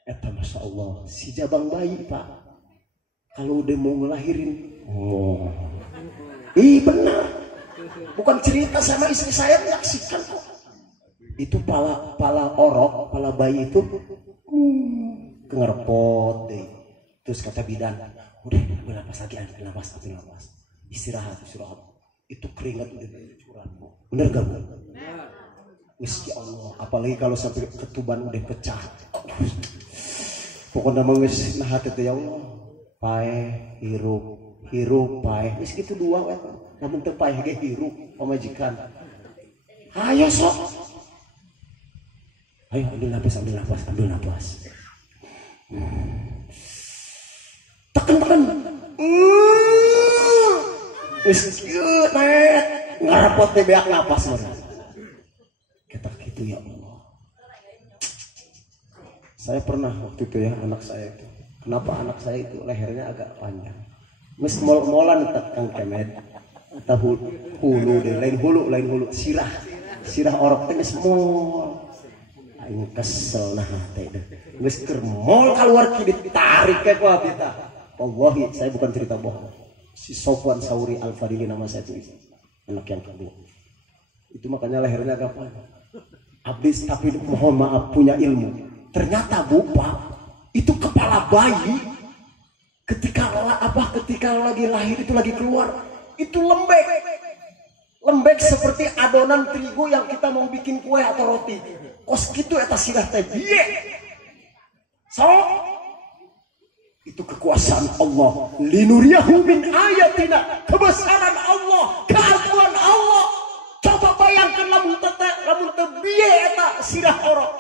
Eta Masya Allah, si jabang bayi Pak. Kalau udah mau ngelahirin, benar. Bukan cerita sama istri saya, menyaksikan kok. Itu pala orok, pala bayi itu ngerepot deh. Terus kata bidan, udah ambil napas lagi, ambil napas. Istirahat. Itu keringat udah curang. Bener gak Bu? Meski Allah, apalagi kalau sampai ketuban udah pecah. Pokoknya mengis nah hati ya Allah. Pae, hirup, pae. Meski itu 2 wet. Namun tepai ge hirup pamajikan. Ayo sok. Ayo ambil napas. Tekan. Wis kieu net. Ngarepot teh beak napas mah. Kita gitu ya Allah. Saya pernah waktu itu ya anak saya itu. Kenapa anak saya itu lehernya agak panjang? Mes molan Kang Kemed. Tahu hulu deh, lain hulu sirah orok teh geus mol. Aing kesel nah teh deh. Geus keur mol keluar ki ditarik ke ku kita. Wallahi saya bukan cerita bohong. Si Sofwan Sauri Al-Fadili nama saya itu anak yang kedua. Itu makanya lehernya agak panjang. Habis tapi mohon maaf punya ilmu. Ternyata Pak, itu kepala bayi ketika lagi lahir itu lagi keluar itu lembek lembek seperti adonan terigu yang kita mau bikin kue atau roti. Kos kitu eta sirah teh biye. So itu kekuasaan Allah. Linuriyahu min ayatina, kebesaran Allah, keagungan Allah. Coba bayangkan lamun teu biye eta sirah orok.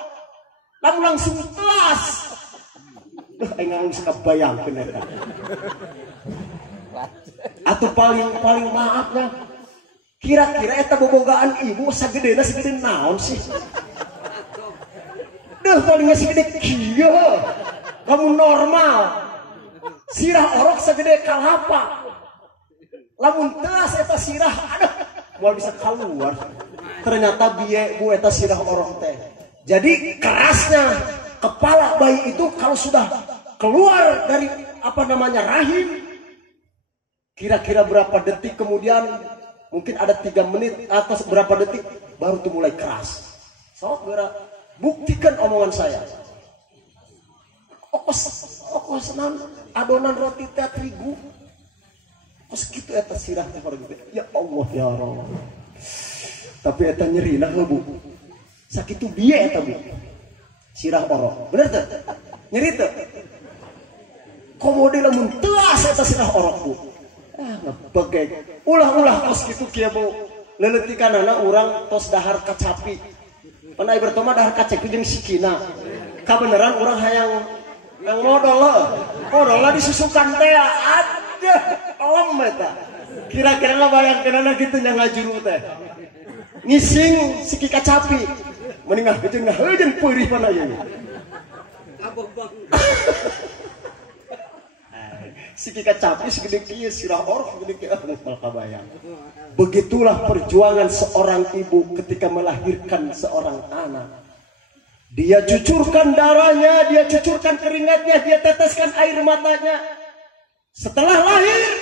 Lamun langsung telas. Aing geus kabayangkeun eta. Atuh paling maafnya. Kira-kira eta bobogaan ibu sagedena segede naon sih? Duh paling segede kieu. Kamu normal. Sirah orok segede kalapa. Lamun telas eta sirah aduh moal bisa keluar. Ternyata biye bu eta sirah orok teh. Jadi kerasnya kepala bayi itu kalau sudah keluar dari rahim, kira-kira berapa detik kemudian, mungkin ada 3 menit atau berapa detik baru tuh mulai keras. Saudara, buktikan omongan saya. Okosan adonan roti teh terigu. Kos kitu eta sirah teh gitu. Ya Allah ya Allah. Tapi eta nyeri nah Bu. Sakitu bieu eta Bu. Sirah orok. Bener teh? Nyeri teh. Komode lamun teas eta sirah orok Bu. Ngebegek. Ulah kos kitu kieu Bu. Leuleutikannana urang tos dahar kacapi. Pan ai bertoma dahar kacapi jeung sikina. Kabeneran urang hayang modal lah disusukan teh aduh lem eta. Kira-kira ngabayangkeunana kitu nya ngajuru teh. Ngising siki kacapi. Mending heujeun peurih pana ieu. Siki kacapi segede kieu sirah orok segede kieu moal kabayang. Begitulah perjuangan seorang ibu ketika melahirkan seorang anak. Dia cucurkan darahnya, dia cucurkan keringatnya, dia teteskan air matanya. Setelah lahir,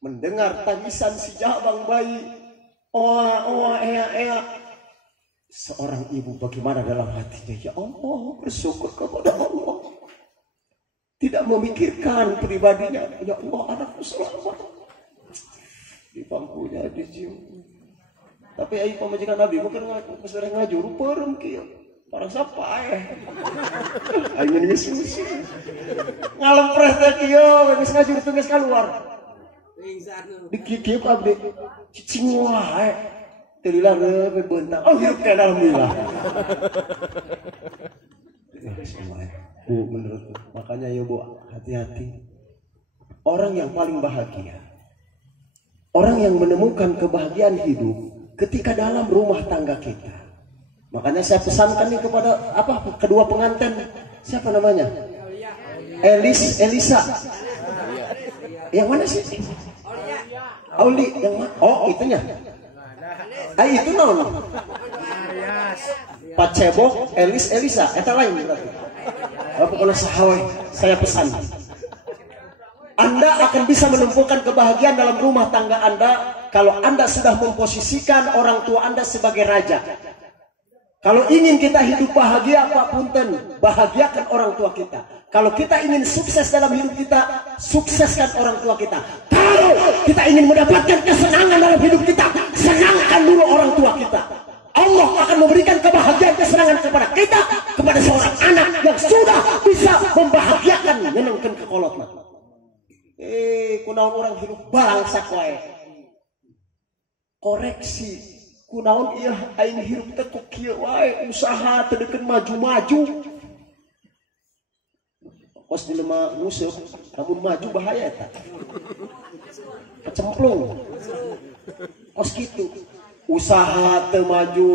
mendengar tangisan si jabang bayi, oa, ea. Seorang ibu bagaimana dalam hatinya? Ya Allah, bersyukur kepada Allah. Tidak memikirkan pribadinya. Ya Allah, anakku selamat. Di bangkunya dicium. Tapi ayo pamajikan Nabi, mungkin sering ngajuru perem kieu. Para siapa ayo ini susu ngalempres teh kieu geus ngajur teu geus kaluar di kieu ku abdi cicing wae teu lila reup beuntak hirup teh alhamdulillah. Bu menurutku makanya ya Bu hati-hati. Orang yang paling bahagia, orang yang menemukan kebahagiaan hidup ketika dalam rumah tangga kita. Makanya saya pesankan nih kepada kedua pengantin, siapa namanya? Elisa. Yang mana sih? Auli yang mana? Oh itunya. Itu naon? Pak Cebok, Elisa, eta lain berarti. Pokoknya sahawe, saya pesan. Anda akan bisa menemukan kebahagiaan dalam rumah tangga Anda kalau Anda sudah memposisikan orang tua Anda sebagai raja. Kalau ingin kita hidup bahagia, Pak Punten, bahagiakan orang tua kita. Kalau kita ingin sukses dalam hidup kita, sukseskan orang tua kita. Kalau kita ingin mendapatkan kesenangan dalam hidup kita, senangkan dulu orang tua kita. Allah akan memberikan kebahagiaan, kesenangan kepada kita, kepada seorang anak yang sudah bisa membahagiakan, nyenengkan kekolot. Kunaon orang hidup bangsa wae. Koreksi. Kunaon ieu aing hirup teh kok kieu wae usaha teu deukeun maju-maju. Kos jelema nguseup, lamun maju bahaya eta. Kecemplung. Kos kitu. Usaha teu maju.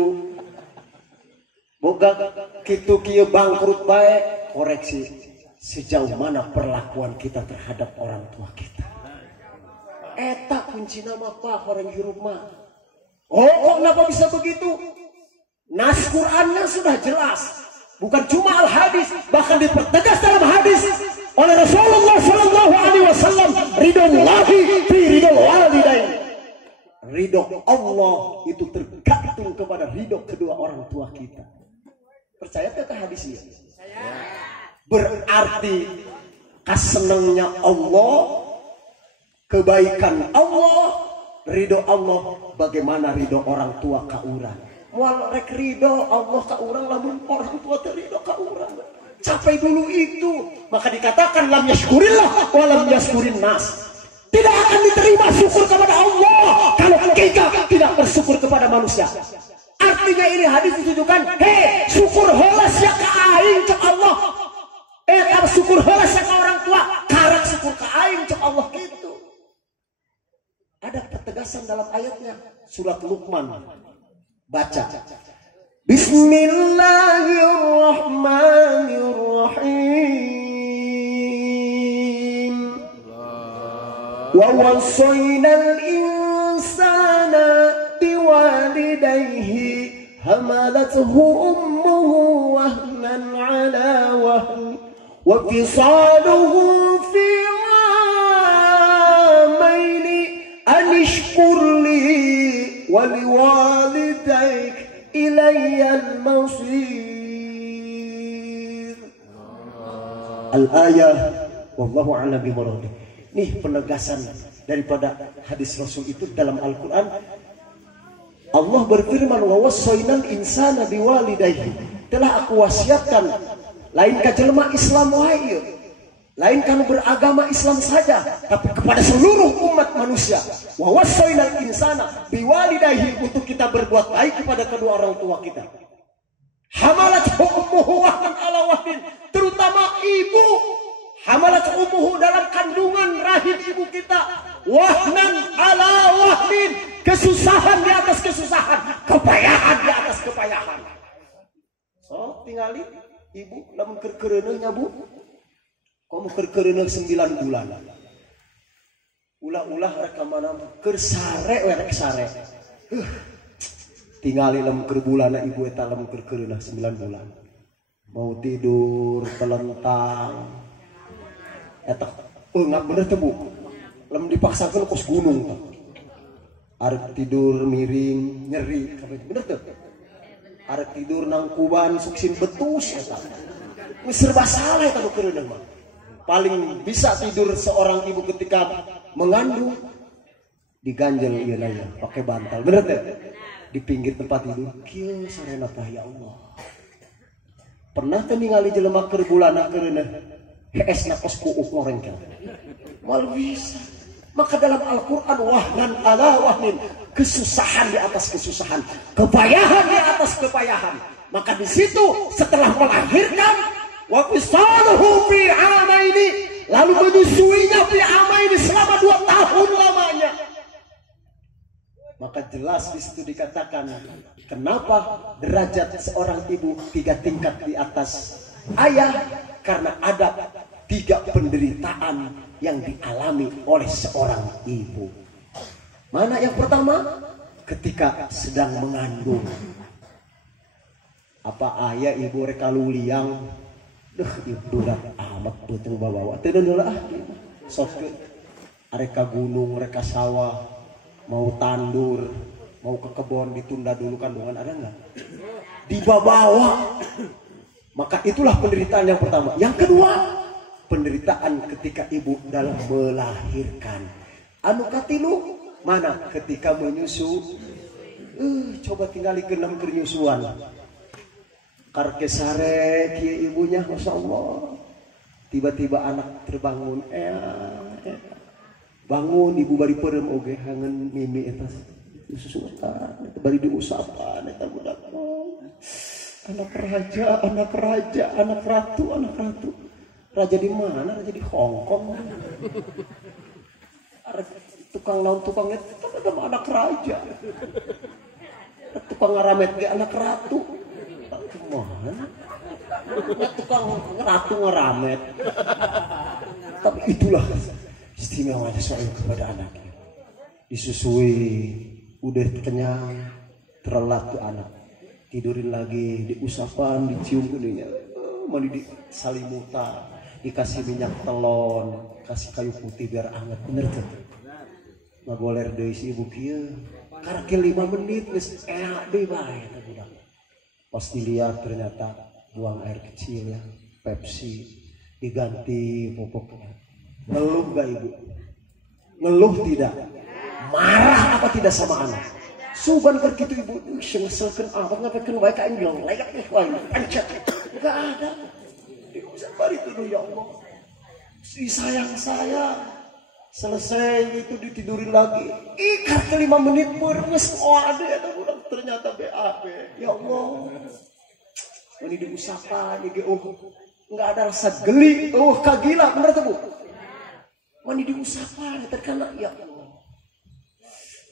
Boga kitu kieu bangkrut bae, koreksi sejauh mana perlakuan kita terhadap orang tua kita. Eta kuncina mah Pak orang hirup mah. Oh, kok kenapa bisa begitu? Nas Qur'annya sudah jelas. Bukan cuma al-hadis, bahkan dipertegas dalam hadis oleh Rasulullah sallallahu alaihi wasallam, ridhollahi fi ridhol walidain. Ridho Allah itu tergantung kepada ridho kedua orang tua kita. Percaya ke hadis ini? Berarti kasenengnya Allah, kebaikan Allah, ridho Allah, bagaimana ridho orang tua ka urang. Moal rek ridho Allah ka urang lamun orang tua teu ridho ka urang. Capai dulu itu, maka dikatakan lam yashkurillah wa lam yashkurin nas. Tidak akan diterima syukur kepada Allah kalau kita tidak bersyukur kepada manusia. Artinya ini hadis ditujukan, hei syukur heula sia ka aing cek Allah. Kalau syukur heula sia ka orang tua, karek syukur ka aing cek Allah gitu. Ada ketegasan dalam ayatnya. Surat Luqman. Baca. Bismillahirrahmanirrahim. Wa wasainal insana biwalidayhi hamalathu ummuhu wahnan ala wahn wa fisaluhu fi amaini anishkur li wa liwalidayk ilayyal masir. Al-ayah wallahu a'lam bimurad. Nih penegasan daripada hadis Rasul itu dalam Al-Quran. Allah berfirman, wa wassaynal insana biwalidayhi. Telah aku wasiatkan, lain ka jelema Islam wae, lain kan beragama Islam saja, tapi kepada seluruh umat manusia. Wa wassaynal insana biwalidayhi, untuk kita berbuat baik kepada kedua orang tua kita. Hamalat ummuhu wahnan ala wahnin, terutama ibu. Hamalat ummuhu dalam kandungan rahim ibu kita, wahnan ala wahnin, kesusahan di atas kesusahan, kepayahan di atas kepayahan. So tinggali ibu lamun keur-keureuneuh nya Bu, kamu keur-keureuneuh 9 bulan. Ulah-ulah rek ka mana keur sare we rek sare. Tinggali lamun keur bulana ibu eta lamun keur-keureuneuh 9 bulan. Mau tidur telentang. Eta ngap bener teh Bu. Lamun dipaksakeun kos gunung. Arek tidur miring nyeri kabeh bener teh. Arek tidur nangkuban suksin betus eta. Geus serba salah eta keureuneuh mah. Paling bisa tidur seorang ibu ketika mengandung diganjel ieu na pakai bantal. Bener teh? Di pinggir tempat tidur. Kieu sarena tah ya Allah. Pernah teh ningali jelema keur bulana keureuneuh esna kos kuuk ngorengkel. Mal bisa. Maka dalam Al-Quran wahnan ala wahnin, kesusahan di atas kesusahan, kepayahan di atas kepayahan. Maka di situ setelah melahirkan wa fisaluhu fi amaini, lalu menyusuinya fi amaini selama 2 tahun lamanya. Maka jelas di situ dikatakan kenapa derajat seorang ibu 3 tingkat di atas ayah, karena ada 3 penderitaan yang dialami oleh seorang ibu. Mana yang pertama? Ketika sedang mengandung. Apa ayah ibu reka luliang, ibu durak amat beuteung bawa teu deuleuh sok areka gunung, reka sawah, mau tandur, mau ke kebon ditunda dulu kandungan, ada enggak? Dibawa. Maka itulah penderitaan yang pertama. Yang kedua, penderitaan ketika ibu dalam melahirkan. Anu katilu, mana ketika menyusu. Coba tinggali ke 6 kenyusuan. Karke sare kieu ibunya, Masya Allah. Tiba-tiba anak terbangun. Bangun ibu bari peureum oge hangeun mimi eta susu eta bari diusapan eta budak. Anak raja, anak raja, anak ratu, anak ratu. Raja di mana? Raja di Hongkong. Tukang laut, tukang itu sama anak raja. Tukang ngaramet ke anak ratu. Mana? Tukang ratu ngaramet. Tapi itulah istimewanya seorang kepada anaknya. Disusui, udah kenyang, terlelap tuh anak. Tidurin lagi, diusapan, dicium kuningnya, mandi di salimutan, dikasih minyak telon, kasih kayu putih biar hangat, bener tuh. Ngagoler deui si ibu kieu, karek 5 menit geus eak deui bae eta budak. Pas dilihat ternyata buang air kecil ya, Pepsi, diganti popoknya. Ngeluh gak ibu? Ngeluh tidak? marah apa tidak sama anak? Suban keur kitu ibu ngeselkeun apa ngapakeun bae ka bilang layak nih wae pencet. Enggak ada. Bisa bari tuh ya Allah. Si sayang. Selesai itu ditidurin lagi. Ikat ke 5 menit beres ada ada udah ternyata BAB. Ya Allah. Ini diusahakan enggak ada rasa geli. Kagila bener tuh Bu. Ini diusahakan terkena ya Allah.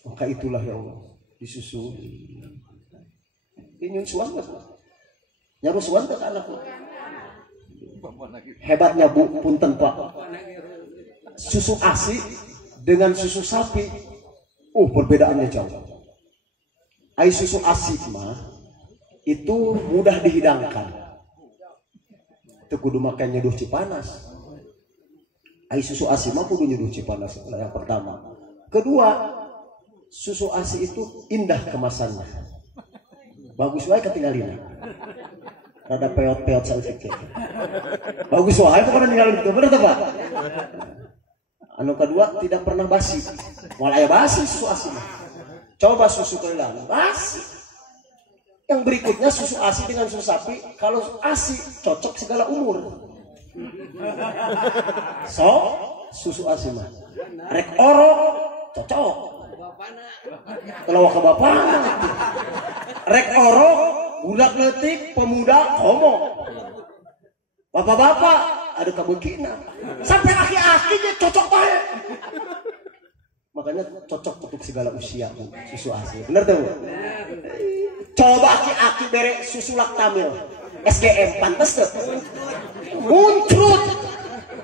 Maka itulah ya Allah disusui. Ini suan enggak Bu? Nyaru suan ke anak Bu? Hebatnya Bu, punten Pak. Susu ASI dengan susu sapi, perbedaannya jauh. Air susu ASI mah itu mudah dihidangkan. Itu kudu makan nyeduh Cipanas. Air susu ASI mah kudu nyeduh Cipanas yang pertama. Kedua, susu ASI itu indah kemasannya. Bagus wae ketinggalin. Rada peot-peot salfik. Bagus wae pokoknya ninggalin itu. Bener tuh Pak? Anu kedua tidak pernah basi. Mulai basi susu ASI. Coba susu kelang basi. Yang berikutnya susu ASI dengan susu sapi. Kalau ASI cocok segala umur. So susu ASI mah. Rek oro cocok. Kalau ke bapak. Rek oro budak letik pemuda homo. Bapak-bapak ada kabukina. Sampai aki-akinya cocok banget. Makanya cocok untuk segala usia susu ASI. Bener tuh? Coba aki-aki bere susu laktamil. SGM pantes tuh. Muncrut.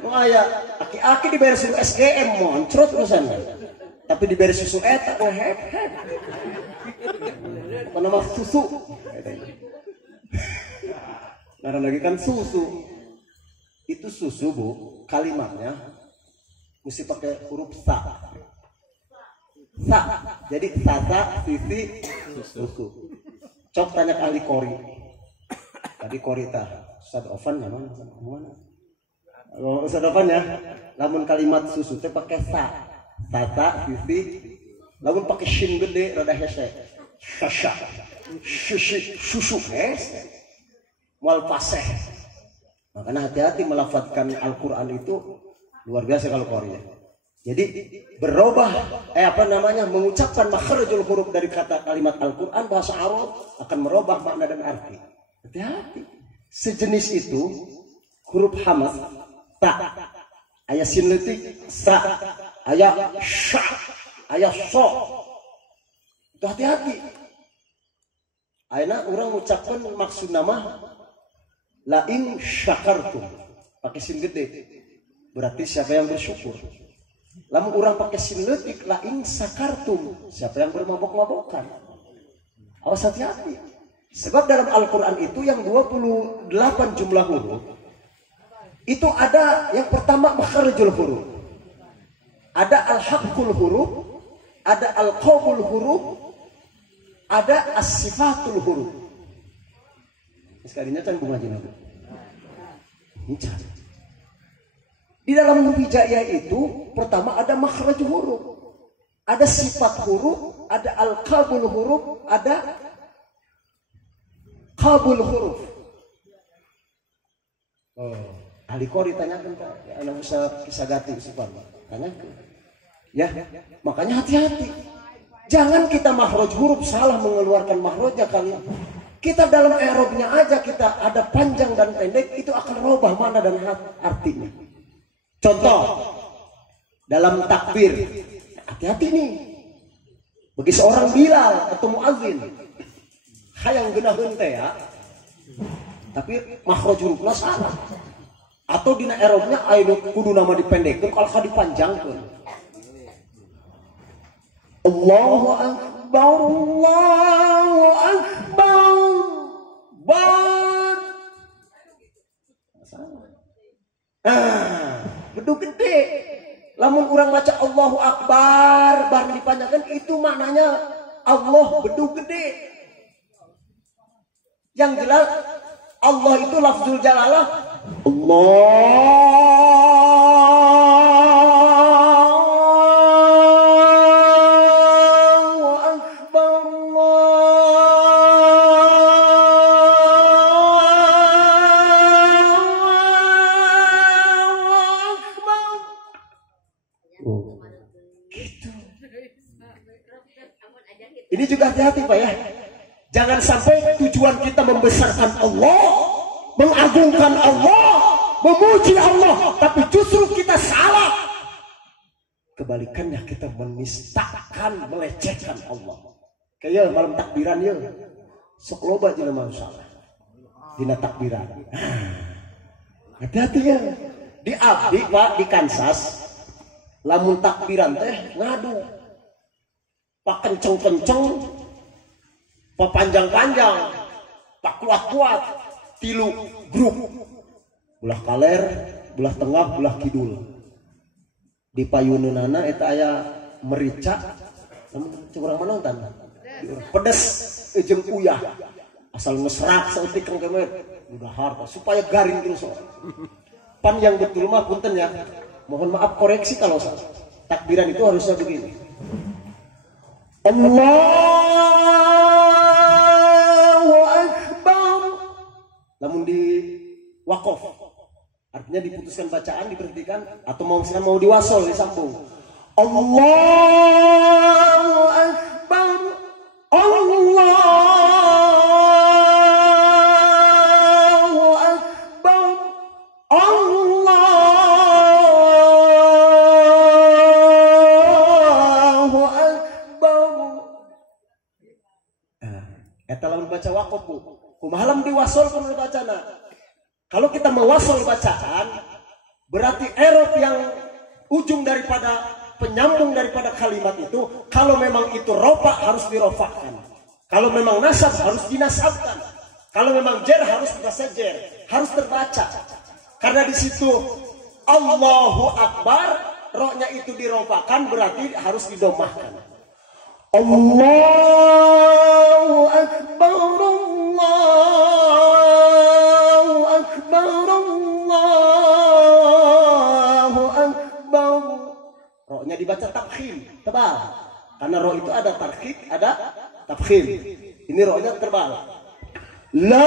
Maya aki-aki diberi susu SGM muncrut urusannya. Tapi diberi susu eta hep. Apa nama susu? Karena lagi kan susu. Itu susu Bu, kalimatnya mesti pakai huruf sa. Sa. Jadi sasa, sisi, susu. Cok tanya ke ahli kori. Tadi kori tah. Ustaz Ovan mana? Oh, Ustaz Ovan ya. Lamun kalimat susu teh pakai sa. Sasa, sisi. Lamun pakai shin gede rada hese. Sasa. Susu hese. Wal paseh. Makanya hati-hati melafadzkan Al-Quran itu luar biasa kalau Korea. Jadi berubah, mengucapkan makhrajul huruf dari kata kalimat Al-Quran bahasa Arab akan merubah makna dan arti. Hati-hati. Sejenis itu huruf hamaz, ta, ayat sin letik, sa, ayat sya, ayat so. Itu hati-hati. Ayeuna orang mengucapkan maksud nama lain syakartum pakai sin gede berarti siapa yang bersyukur. Lamun orang pakai sin leutik lain sakartum siapa yang bermabok-mabokan. Awas hati-hati. Sebab dalam Al-Quran itu yang 28 jumlah huruf itu ada yang pertama makharijul huruf, ada al-haqqul huruf, ada al-qawbul huruf, ada as-sifatul huruf. Sekalinya can bunga jina. Di dalam hijaiyah itu pertama ada makhraj huruf, ada sifat huruf, ada al-qabul huruf, ada qabul huruf. Ahli qori tanyakan Pak, anak usaha kisah gati sifat tanyakan. Ya, makanya hati-hati. Jangan kita makhraj huruf salah mengeluarkan makhrajnya kalian. Kita dalam i'rabnya aja kita ada panjang dan pendek itu akan robah mana dan artinya. Contoh dalam takbir, hati-hati nih. Bagi seorang Bilal atau muadzin, hayang geunaheun teh ya. Tapi makhraj hurufna salah. Atau dina i'rabnya aya kudu nama dipendekkeun kalau dipanjangkeun. Allahu akbar, Allahu akbar. Bedug gede. Lamun orang baca Allahu Akbar bar dipanjangkan itu maknanya Allah bedug gede. Yang jelas Allah itu lafzul jalalah Allah Oh. Gitu. Ini juga hati-hati Pak ya. Jangan sampai tujuan kita membesarkan Allah, mengagungkan Allah, memuji Allah, tapi justru kita salah. Kebalikannya kita menistakan, melecehkan Allah. Kayak malam takbiran ya. Sok loba jeung masalah. Dina takbiran. Hati-hati ya. Di abdi Pak di Kansas, lamun takbiran teh ngadu. Pak kenceng-kenceng, pak panjang-panjang, pak kuat-kuat, tilu grup. Belah kaler, belah tengah, belah kidul. Di payununana eta aya merica, curang menonton. Pedes jeung uyah. Asal ngesrak saeutik kang kemet. Udah harta supaya garing terus. Pan yang betul mah punten ya. Mohon maaf koreksi kalau salah. Takbiran itu harusnya begini. Allahu Akbar. Namun di wakaf. Artinya diputuskan bacaan, diberhentikan, atau mau misalkan mau diwasol, disambung. Allahu Akbar. Allahu Akbar. Allahu Akbar. Eta lamun baca wakaf Bu. Kumaha lamun diwasol pun bacana. Kalau kita mewasol bacaan, berarti erof yang ujung daripada penyambung daripada kalimat itu, kalau memang itu rofa harus dirofakkan. Kalau memang nasab harus dinasabkan. Kalau memang jer harus dibasajer, harus terbaca. Karena di situ Allahu Akbar, rohnya itu dirofakkan berarti harus didomahkan. Allahu Akbar, Allahu Akbar, Allahu Akbar. Rohnya dibaca tafkhim, tebal. Karena roh itu ada tarkik, ada tafkhim. Ini rohnya tebal. La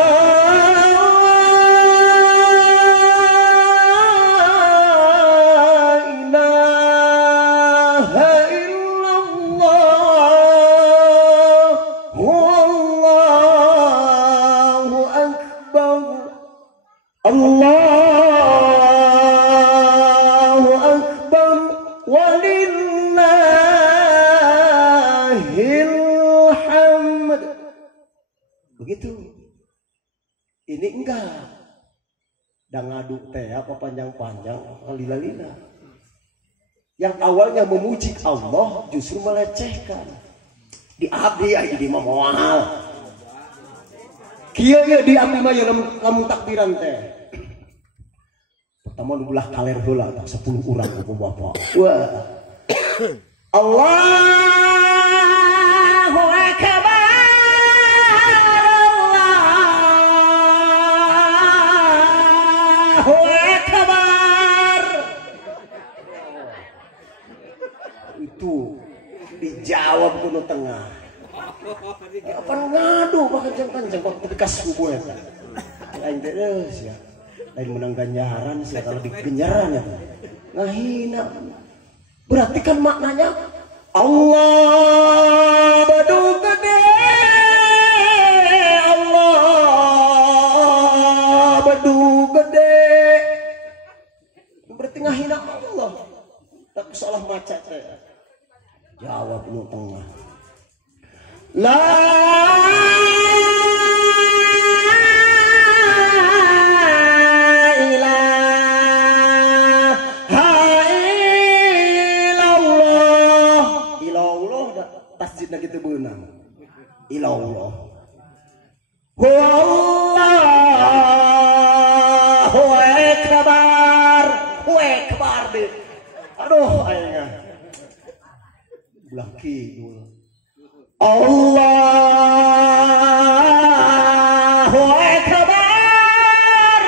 Allahu Akbar walillahil hamd. Begitu. Ini enggak. Dan ngadu teh apa panjang-panjang lila-lila. Yang awalnya memuji Allah justru melecehkan. Di abdi aya di moal. Kieu ye di abdi mah lamun takbiran teh. Pertama belah kaler heula 10 urang ku Bapak. Wah. Allahu Akbar. Allahu Akbar. Itu dijawab kuno tengah. Apa ngadu pakai kencang waktu bekas subuh eta. Lain terus ya. Lain menang ganjaran sih kalau digenjaran ya. Ngahina. Berarti kan maknanya Allah badu gede. Allah badu gede. Berarti ngahina Allah. Tak salah maca teh. Jawab nu tengah. La tasjidna gitu beunang. Ilallah. Wallahu akbar. Akbar deh. Aduh ayeuna. Belah kidul. Allahu akbar.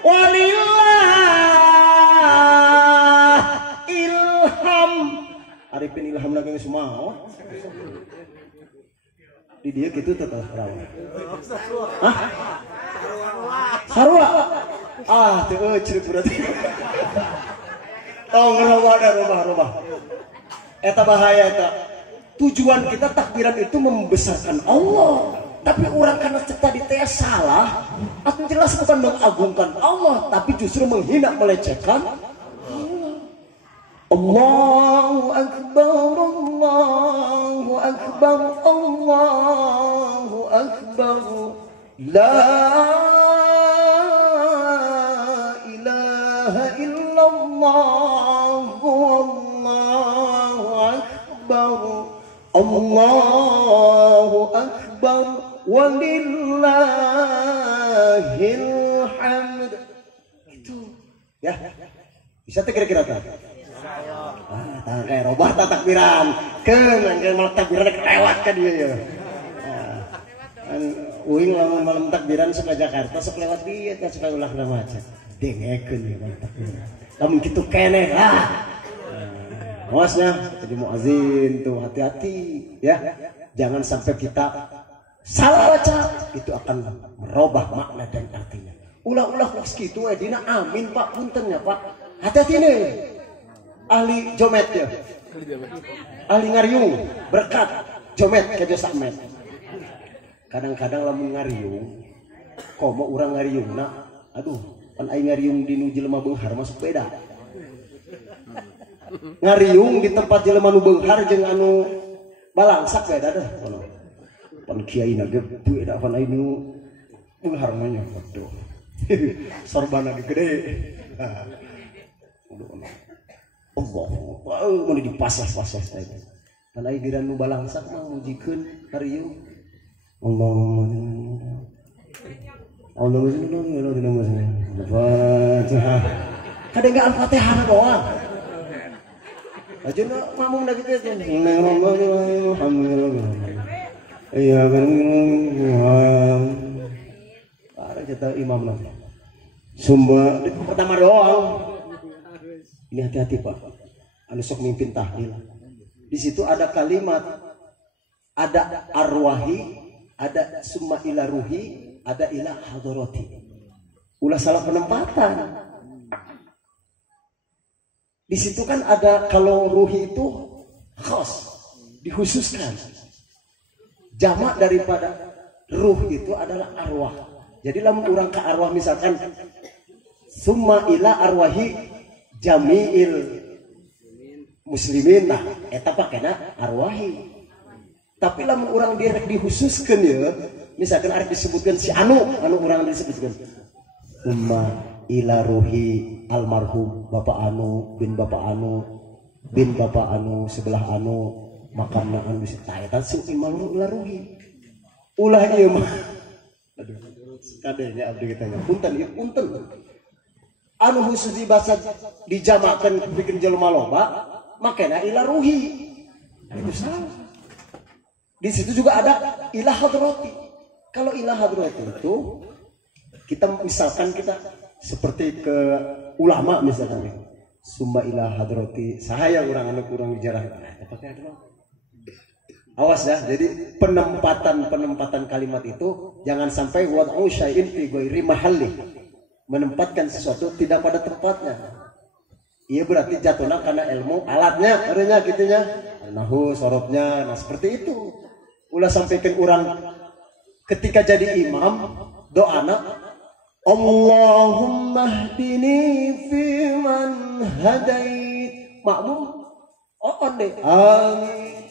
Walillah ilham. Arifin ilham lagi semua. Di dia gitu tetap rawa. Hah? Sarua. Ah, tuh cerita berarti. Oh ngerubah dah rubah. Eta bahaya eta. Tujuan kita takbiran itu membesarkan Allah. Tapi orang karena cerita di teh salah, atau jelas bukan mengagungkan Allah, tapi justru menghina, melecehkan Allahu Akbar, Allahu Akbar, Allahu Akbar, La ilaha illallah, Allahu Akbar, Allahu Akbar, walillahil hamd. Itu ya. Bisa teh kira-kira tah? Tah kayak robah tah takbiran. Keun kayak malah takbiran kelewat ka dieu ya. Uing lamun malam takbiran suka Jakarta sok lewat dieu tah suka ulah macet. Dengekeun ya malam takbiran. Lamun kitu keneh lah. Awasnya jadi muazin tuh hati-hati ya. Jangan sampai kita salah baca, itu akan merubah makna dan artinya. Ulah-ulah gitu dina amin Pak, punten ya Pak. Hati-hati nih. Ahli jomet ya. Ahli ngariung, berkat jomet ke Josamet. Kadang-kadang lamun ngariung, komo urang ngariungna, aduh, pan aing ngariung di nu jelema beunghar masuk beda. Ngariung di tempat jelema nu beunghar jeung anu balangsak beda dah. Pan kiai na gede da pan aing nu beunghar nya waduh. Sorbana gede. Allah, mun dipasas-pasas teh. Pan aing dina nu balangsak mah mujikeun ngariung. Al-Fatihah. Kadang enggak Al-Fatihah doang. Ajeuna ngomong da kitu teh. Alhamdulillah. Iya kan. Para kita imam lah. Sumba pertama doang. Ini hati-hati Pak. Anu sok mimpin tahlil. Di situ ada kalimat, ada arwahi, ada summa ila ruhi, ada ila hadarati. Ulah salah penempatan. Di situ kan ada kalau ruhi itu khas, dikhususkan. Jamak daripada ruh itu adalah arwah. Jadi lamun urang ka arwah misalkan summa ila arwahi jami'il muslimin, nah eta pakena arwahi. Tapi lamun urang direk dikhususkeun ya, misalkan arek disebutkan si anu urang disebutkan summa ila ruhi almarhum bapak anu bin bapak anu sebelah anu makamna anu bisa taetan sing imalu ila ruhi. Ulah ieu mah. Aduh, kadenya abdi kita nya. Punten ieu punten. Anu khusus dibaca dijamakeun bikin jelema loba, makena ila ruhi. Itu salah. Di situ juga ada ilah hadrati. Kalau ilah hadrati itu kita misalkan kita seperti ke ulama misalkan summa ilah hadrati sahaya urang anu kurang dijarah. Pakai ada. Awas ya. Jadi penempatan kalimat itu jangan sampai wad'u syai'in fi ghairi mahalli. Menempatkan sesuatu tidak pada tempatnya. Iya berarti jatuhnya karena ilmu alatnya, artinya gitunya. Nahu sorobnya, nah seperti itu. Ulah sampaikan orang ketika jadi imam doana Allahumma hdini fiman hadait, makmum deh amin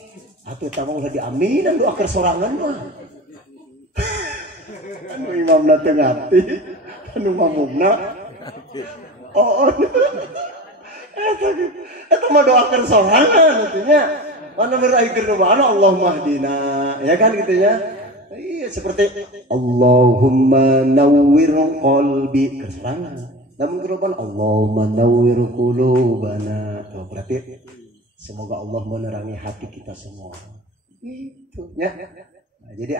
atuh tamu ulah diaminan doa kersorangan mah anu imamna teu ngati anu makmumna eta mah doa kersorangan artinya mana berakhir doa Allahumma hdina ya kan gitu ya. Iya seperti Allahumma nawwir qalbi keserangan. Namun kerupan Allahumma nawwir qulubana. Tuh berarti semoga Allah menerangi hati kita semua. Itu ya. Nah, jadi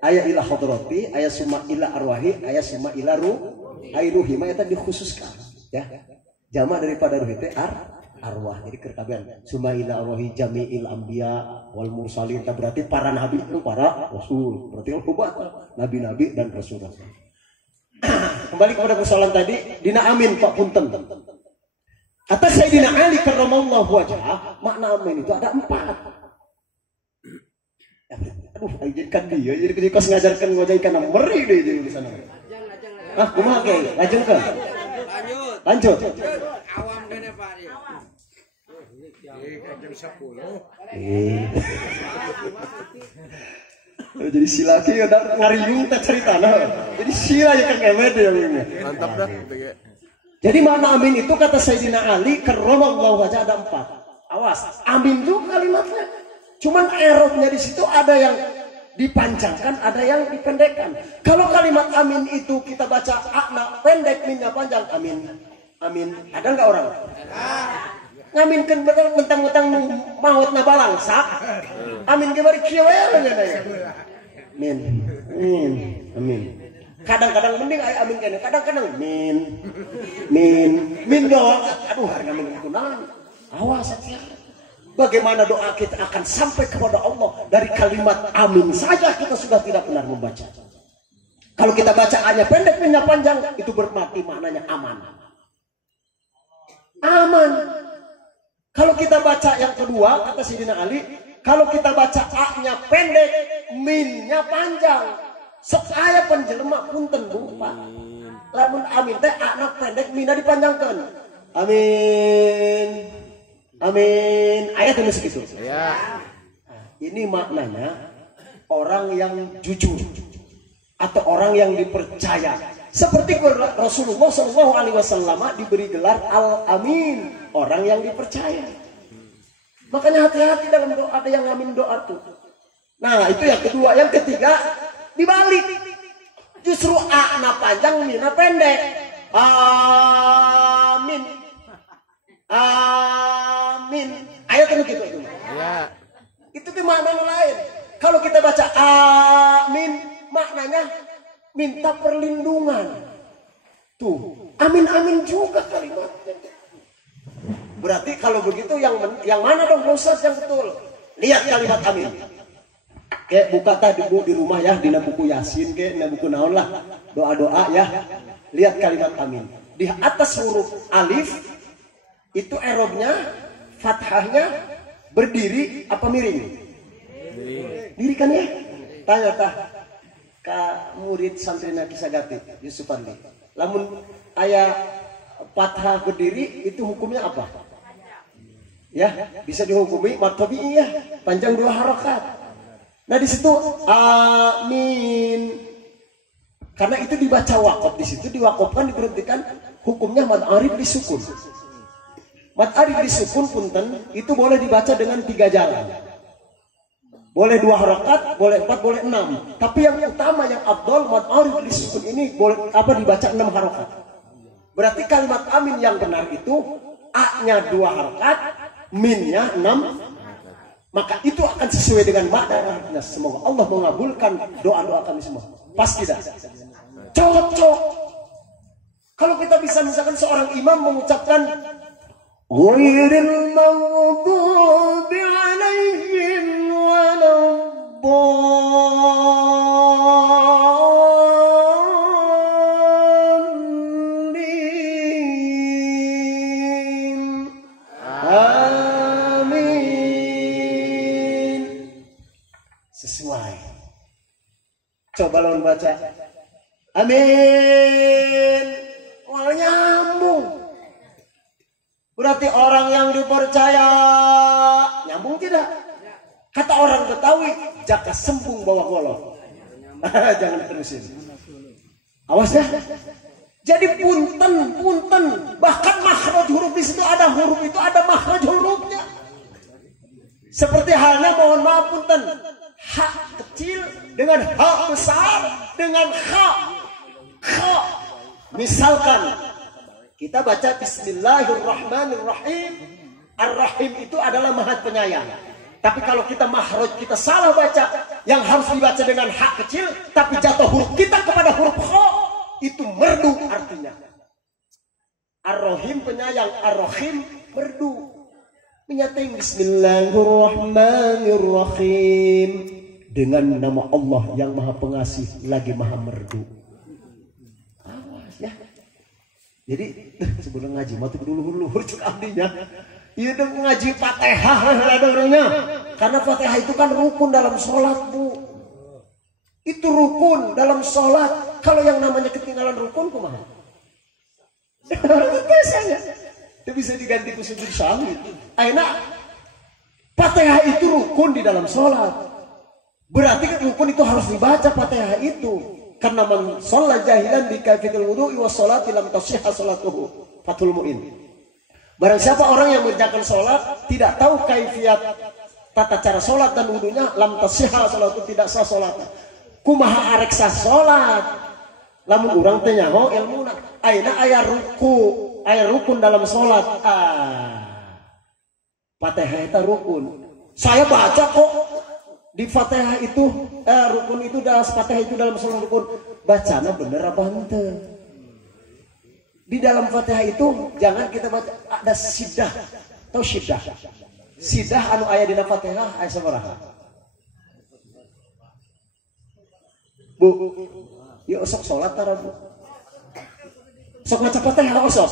ayat ila hadrati, ayat summa ila arwahi, ayat summa ila ruhi mah eta dikhususkan ya. Jamak daripada ruh itu arwah. Jadi kertabian summa ila arwahi jami'il anbiya wal mursalin, berarti para nabi itu para rasul, berarti obat nabi-nabi dan rasul. Kembali kepada persoalan tadi, dina amin Pak punten. Kata Sayyidina Ali karramallahu wajhah, makna amin itu ada 4. Aduh, kan dia jadi kos ngajarkan ngajai kana meri deh di sana. Ah, kumaha ge? Lanjutkeun. Lanjut. Awam kene Pak. Jam 10. Jadi sila ki udah ngariung teh ceritana. Jadi sila ya kan kemet ya. Mantap dah. Jadi makna amin itu kata Sayyidina Ali karramallahu wajhah ada 4. Awas, amin itu kalimatnya. Cuman errornya di situ ada yang dipanjangkan, ada yang dipendekkan. Kalau kalimat amin itu kita baca akna pendek, minnya panjang, amin. Amin. Ada nggak orang? Ngaminkan mentang-mentang maut na balangsa. Amin ke bari kieu we Amin. Amin. Amin. Kadang-kadang mending aya amin kene, kadang-kadang min doa. Aduh, amin kunaon. Awas hati-hati. Bagaimana doa kita akan sampai kepada Allah dari kalimat amin saja kita sudah tidak benar membaca. Kalau kita baca hanya pendek minnya panjang itu berarti maknanya aman. Aman. Kalau kita baca yang kedua kata Sayyidina Ali, kalau kita baca a-nya pendek, min-nya panjang. Sok aya penjelema punten Bu Pak. Lamun amin teh a-na pendek, min-na dipanjangkeun. Amin. Amin. Ayat ini segitu. Ya. Ini maknanya orang yang jujur atau orang yang dipercaya. Seperti Rasulullah SAW diberi gelar Al-Amin, orang yang dipercaya. Makanya hati-hati dalam doa, ada yang ngamin doa tuh. Nah itu yang kedua. Yang ketiga dibalik. Justru A-na panjang, min-na pendek. Amin. Amin. Ayat itu gitu. Ya. Itu tuh makna lain. Kalau kita baca amin, maknanya minta perlindungan. Tuh, amin juga kalimatnya. Berarti kalau begitu yang mana dong Ustaz yang betul? Lihat kalimat amin. Kayak buka tadi Bu di rumah ya, di buku Yasin kayak di buku naon lah. Doa-doa ya. Lihat kalimat amin. Di atas huruf alif itu erobnya, fathahnya berdiri apa miring? Diri kan ya? Tanya ka murid santrina Kisagati Yusuf Andi. Lamun aya fathah berdiri itu hukumnya apa? Ya, bisa dihukumi mad tabi'iyah, panjang 2 harokat. Nah di situ amin. Karena itu dibaca waqaf, di situ diwaqafkan diberhentikan hukumnya mad arif disukun. Mad arif disukun punten itu boleh dibaca dengan 3 jalan. Boleh 2 harakat, boleh 4, boleh 6. Tapi yang utama yang afdal mad arif disukun ini boleh dibaca 6 harakat. Berarti kalimat amin yang benar itu a-nya 2 harakat, min-nya 6. Maka itu akan sesuai dengan maknanya. Semoga Allah mengabulkan doa-doa kami semua. Pasti dah. Cocok. Kalau kita bisa misalkan seorang imam mengucapkan ghairil maghdubi alaihim waladdallin. Amin. Sesuai. Coba lawan baca. Amin. Wah, nyambung. Berarti orang yang dipercaya nyambung tidak? Kata orang Betawi, jaka sembung bawa golok. Jangan terusin. Awas ya. Jadi punten. Bahkan makhraj huruf di situ ada huruf itu ada makhraj hurufnya. Seperti halnya mohon maaf punten. Ha kecil dengan ha besar dengan ha. Misalkan kita baca Bismillahirrahmanirrahim. Ar-Rahim itu adalah Maha Penyayang. Tapi kalau kita makhraj kita salah baca, yang harus dibaca dengan ha kecil, tapi jatuh huruf kita kepada huruf kha, itu merdu artinya. Ar-Rahim penyayang, Ar-Rahim merdu. Menyating Bismillahirrahmanirrahim dengan nama Allah yang Maha Pengasih lagi Maha Merdu. Awas ya. Jadi sebelum ngaji mah tuh dulu cek abdinya. Iya dong ngaji Fatihah ada orangnya. Karena Fatihah itu kan rukun dalam sholat, Bu. Itu rukun dalam sholat. Kalau yang namanya ketinggalan rukun kumaha? Biasanya itu bisa diganti ke sujud sahwi. Ayeuna Fatihah itu rukun di dalam sholat. Berarti kan rukun itu harus dibaca Fatihah itu. Karena man sholat jahilan bi kaifiyatil wudu'i was sholati lam tasihha sholatuhu. Fathul Mu'in. Barang siapa orang yang mengerjakan sholat tidak tahu kaifiat tata cara sholat dan wudunya, lam tasihha sholatuhu, tidak sah sholatnya. Kumaha arek sah sholat? Lamun urang teh nyaho ilmuna. Ayeuna aya rukun dalam sholat. Fatihah itu rukun. Saya baca kok di Fatihah itu rukun itu dalam Fatihah itu dalam sholat rukun. Bacana bener apa henteu? Di dalam Fatihah itu jangan kita baca ada sidah. Tahu sidah? Sidah anu aya dina Fatihah aya sabaraha? Bu, yuk sok sholat tara Bu. Sok maca Fatihah sok.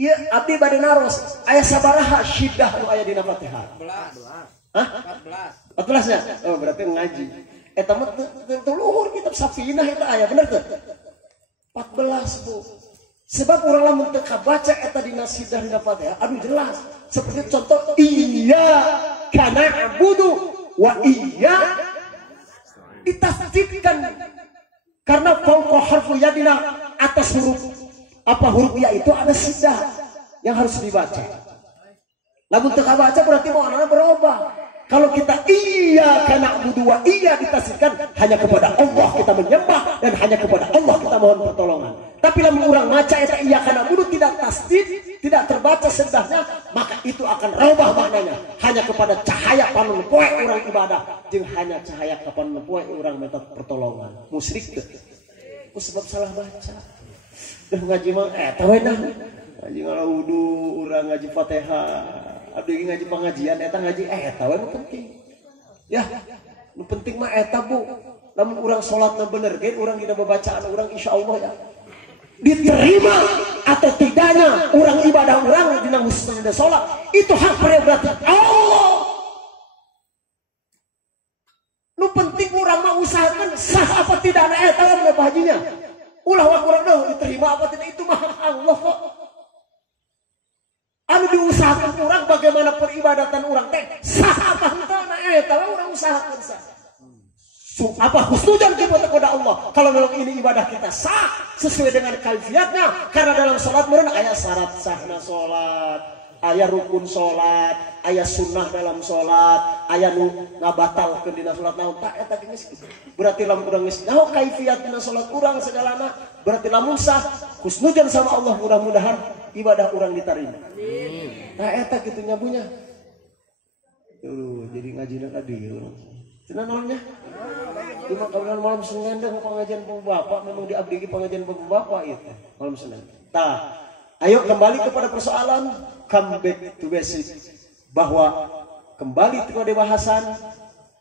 Iya, abdi bade naros aya sabaraha sidah anu aya dina Fatihah? 14. Hah? 14 nya? Oh, berarti ngaji. Eta mah teu luhur kitab Safinah eta aya bener teu? 14 Bu. Sebab orang lamun teu kabaca eta dina sidah dina Fatihah, aduh jelas. Seperti contoh iya kana abudu wa iya ditasdidkan karena fauqa harfu yadina atas huruf ya itu ada sidah yang harus dibaca. Lamun teu kabaca berarti mau anana berubah. Kalau kita iya kana abudu wa iya ditasdidkan hanya kepada Allah kita menyembah dan hanya kepada Allah kita mohon pertolongan. Tapi lamun orang maca eta iya kana abudu tidak tasdid, tidak terbaca sedahnya, maka itu akan robah maknanya. Hanya kepada cahaya panon poe orang ibadah, jeung hanya cahaya kapan poe orang minta pertolongan. Musyrik teh. Ku sebab salah baca. Dah ngaji mah eta we dah. Ngaji ngawudu, urang ngaji Fatihah. Abdi ngaji pengajian eta ngaji eta we nu penting. Ya, nu penting mah eta Bu. Lamun urang salatna bener ge urang dina babacaan urang insyaallah ya diterima atau tidaknya orang ibadah orang dina khususnya salat itu hak prerogatif Allah. Nu penting urang mah usahakeun sah apa tidakna eta we hajinya. Ulah wa urang diterima apa tidak itu mah hak Allah kok. Anu diusahakan orang bagaimana peribadatan orang teh sah apa henteu eta orang usahakeun sah. Apa husnudzan kita kepada Allah kalau memang ini ibadah kita sah sesuai dengan kaifiatnya, karena dalam salat meureun aya syarat sahna salat, aya rukun salat, aya sunnah dalam salat, aya nu ngabatalkeun dina salat naon tah eta geus. Berarti lamun urang geus naon kaifiatna salat urang segalana, berarti lamun sah husnudzan sama Allah, mudah-mudahan ibadah urang diterima. Amin. Tah eta kitu nyabunya. Jadi ngajina tadi urang. Cenah naonnya? Cuma kawinan malam Senin deh pengajian Bapak, memang diabdi pengajian Bapak itu malam Senin. Tah, ayo kembali kepada persoalan come back to basic, bahwa kembali ke kedewasan.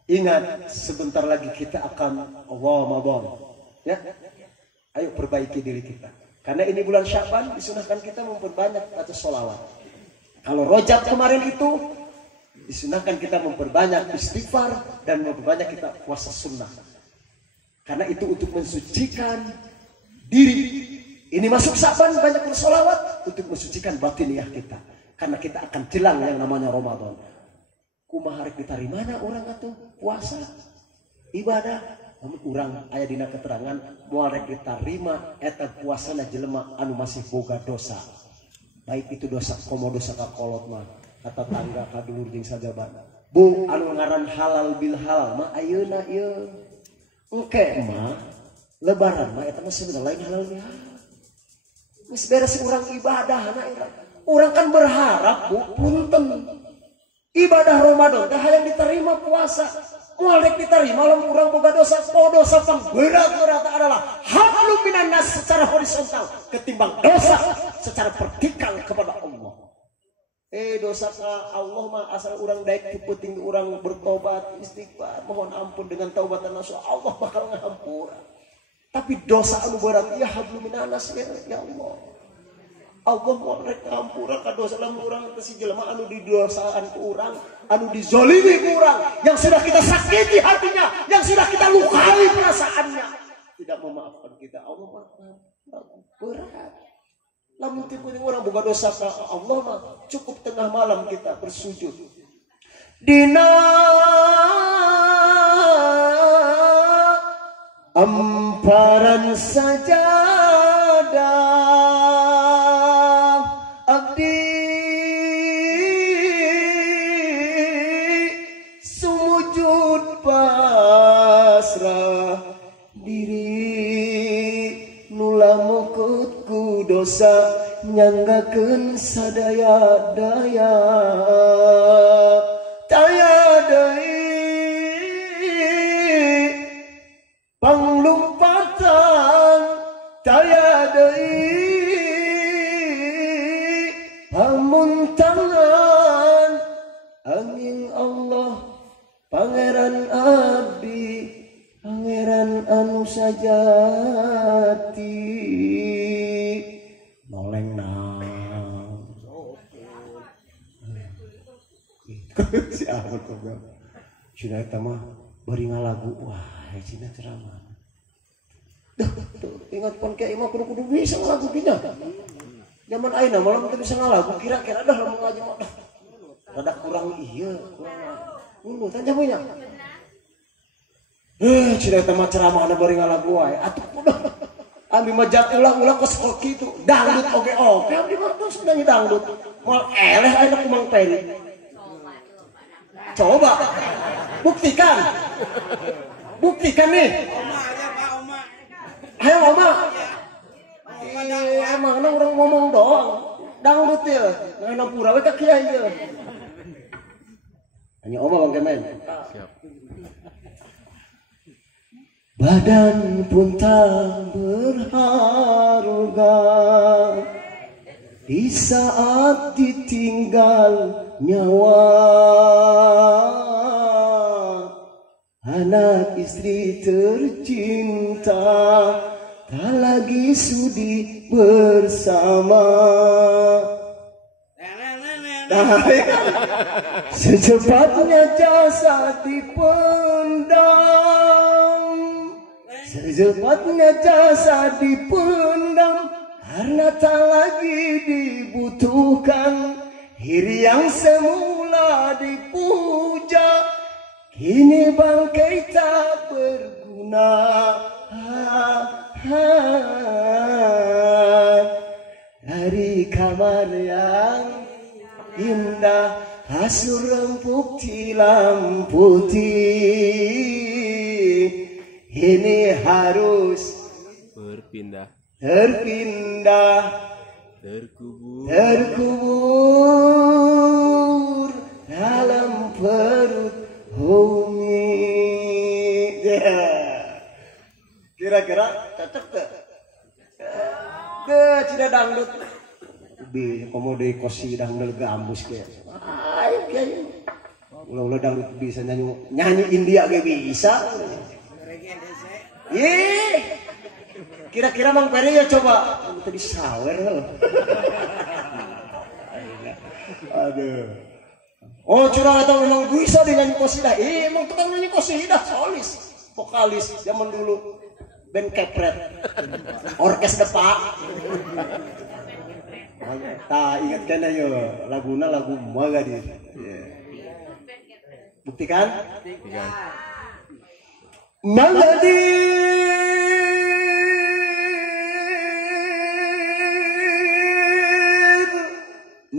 Ingat sebentar lagi kita akan Ramadan. Ya. Ayo perbaiki diri kita. Karena ini bulan Sya'ban disunahkan kita memperbanyak baca sholawat. Kalau Rajab kemarin itu disunahkan kita memperbanyak istighfar dan memperbanyak kita puasa sunnah. Karena itu untuk mensucikan diri. Ini masuk Sya'ban banyak bersolawat untuk mensucikan batiniah kita. Karena kita akan jelang yang namanya Ramadan. Kumaha rek ditarimana orang atuh puasa ibadah. Namun urang aya dina keterangan moal rek ditarima eta puasana jelema anu masih boga dosa. Baik itu dosa komo dosa kakolot mah kata tangga kaduur jeung sajabana. Bu anu ngaran halal bil halal mah ayeuna ieu. Engke mah lebaran mah eta mah sebenarnya lain halal bil halal. Geus beres urang ibadahna urang kan berharap Bu punten ibadah Ramadan teh hayang diterima puasa. Moal rek diterima lamun urang boga dosa, dosa pangberat-berat adalah hablum minan nas secara horizontal ketimbang dosa secara vertikal kepada Allah. Dosa ka Allah mah asal urang daek kiputing urang bertobat istighfar mohon ampun dengan taubatan nasuha Allah bakal ngahampura. Tapi dosa anu berat ya hablum minanas ya Allah. Allah mau rek ngampura ka dosa lamun urang teh si jelema anu didosaan ku urang, anu dizalimi ku urang, yang sudah kita sakiti hatinya, yang sudah kita lukai perasaannya, tidak memaafkan kita. Allah maafkan berat. Lamun teu urang boga dosa ka Allah mah cukup tengah malam kita bersujud. Dina amparan sajadah abdi sumujud pasrah diri nula mukut ku dosa nyanggakeun sadaya daya daya deui panglumpatan daya deui pamuntangan angin Allah pangeran abdi pangeran anu sajati noleng nang si Ahmad kobra cina eta mah bari ngalagu wah cina ceramah ingat pon kiai mah kudu bisa ngalagu kinya zaman ayeuna malam teu bisa ngalagu kira-kira dah lamun ngaji mah rada kurang ieu kurang ngunu tanya punya cina eta mah ceramahna bari ngalagu wae atuh kudu ambil majak ulang-ulang ke sekolah gitu dangdut oke abdi mah terus nyanyi dangdut mal eleh ayeuna ku Mang Peri coba buktikan nih ayo oma emang orang ngomong doang dangdut ya nggak pura we ka kiai ya hanya oma Bang Kemen siap. Badan pun tak berharga di saat ditinggal nyawa, anak istri tercinta tak lagi sudi bersama. Secepatnya jasad dipendam karena tak lagi dibutuhkan. Hiri yang semula dipuja kini bangkai tak berguna. Dari kamar yang indah kasur empuk tilam putih ini harus terpindah terkubur dalam perut bumi. Kira-kira cocok gak? Tidak dangdut bi komode kosi dangdut gambus kayak ayo kiai ulah dangdut bisa nyanyi India gak bisa. Kira-kira Mang Peri ya coba tadi sawer. Aduh. Oh curang atau memang bisa dengan kosidah? Emang tukang nyanyi kosidah, solis, vokalis zaman dulu, band kepret, orkes depak. Tak ingat kan ayo laguna lagu Magadi. Buktikan? Magadi.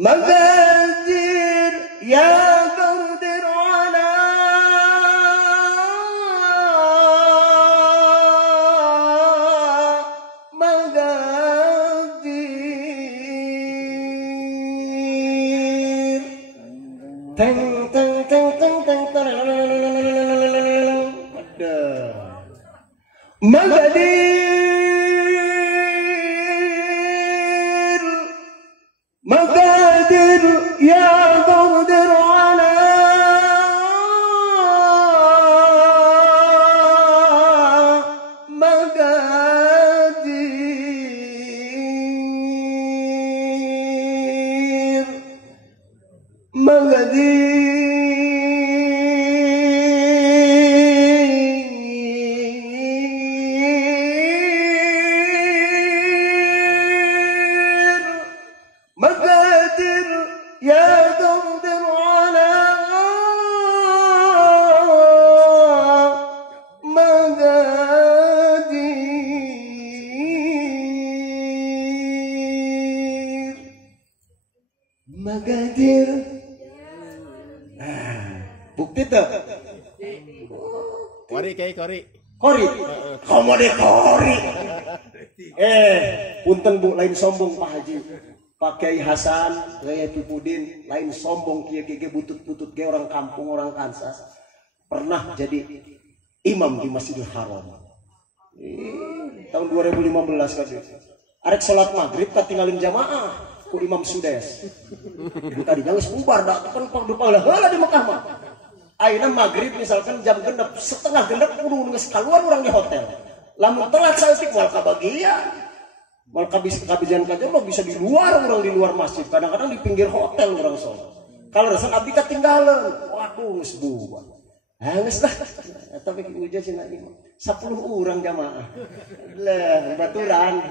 Magadir ya qadir ala magadir teng teng teng teng teng magadir مقادر يا قادر على مقادر مقادير يا قادر على Magadir. Bukti tuh. Kori kayak kori. Kori. Kamu deh kori. Punten Bu, lain sombong Pak Haji. Pak Kiai Hasan, Kiai Pipudin, lain sombong kiai butut-butut ge orang kampung, orang Kansas. Pernah jadi imam di Masjidil Haram. Tahun 2015 kan. Arek salat maghrib katinggalin jamaah ku Imam Sudes. Tadinya geus bubar da kan pang heula di Mekah mah. Ayeuna maghrib misalkan jam 6, setengah 6 kudu geus kaluar urang di hotel. Lamun telat saeutik moal kabagian. Moal kabijan kaja lo bisa di luar, urang di luar masjid. Kadang-kadang di pinggir hotel urang salat. Kalau rasa abdi katinggalan, waduh geus bubar. Geus dah. Tapi uja cenah imam. 10 orang jamaah. Lah, baturan.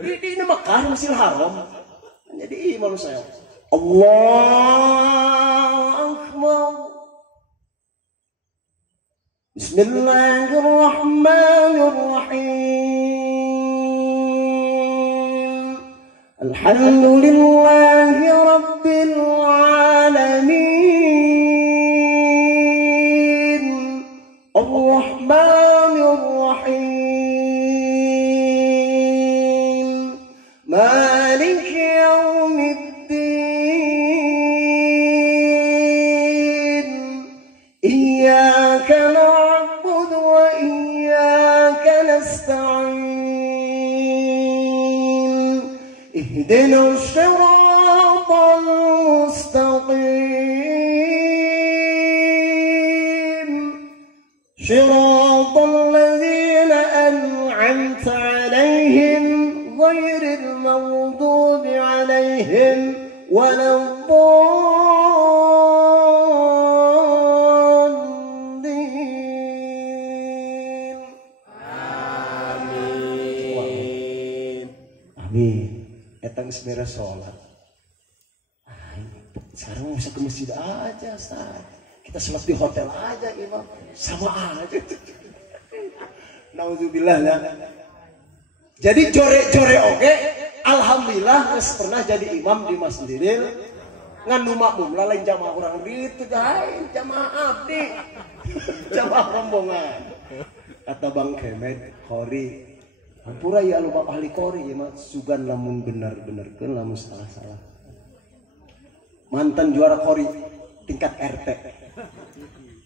Ini Mekah, Masjidil Haram. Jadi imam saya. Allahu Akbar. Bismillahirrahmanirrahim. Alhamdulillahi Rabbil Alamin. Ar-Rahmanir-Rahim. Malik Yawmiddin. Iyyaka na'budu wa iyyaka nasta'in. Ihdinas siratal mustaqim. صراط الذين أنعمت عليهم غير المغضوب عليهم ولا الضالين. Amin. Amin. Datang segera sholat. Sekarang bisa ke masjid aja, Ustaz. Kita sholat di hotel aja, imam. Sama aja. Nauzubillah lah. Jadi jore-jore oke, alhamdulillah geus pernah jadi imam di Masjidil nganu makmum lain jamaah orang itu lain jamaah abdi. Jamaah rombongan. Kata Bang Kemet, Khori. Hampura ya lu Bapak ahli Khori ya mah sugan lamun bener-benerkeun lamun salah-salah. Mantan juara Khori tingkat RT.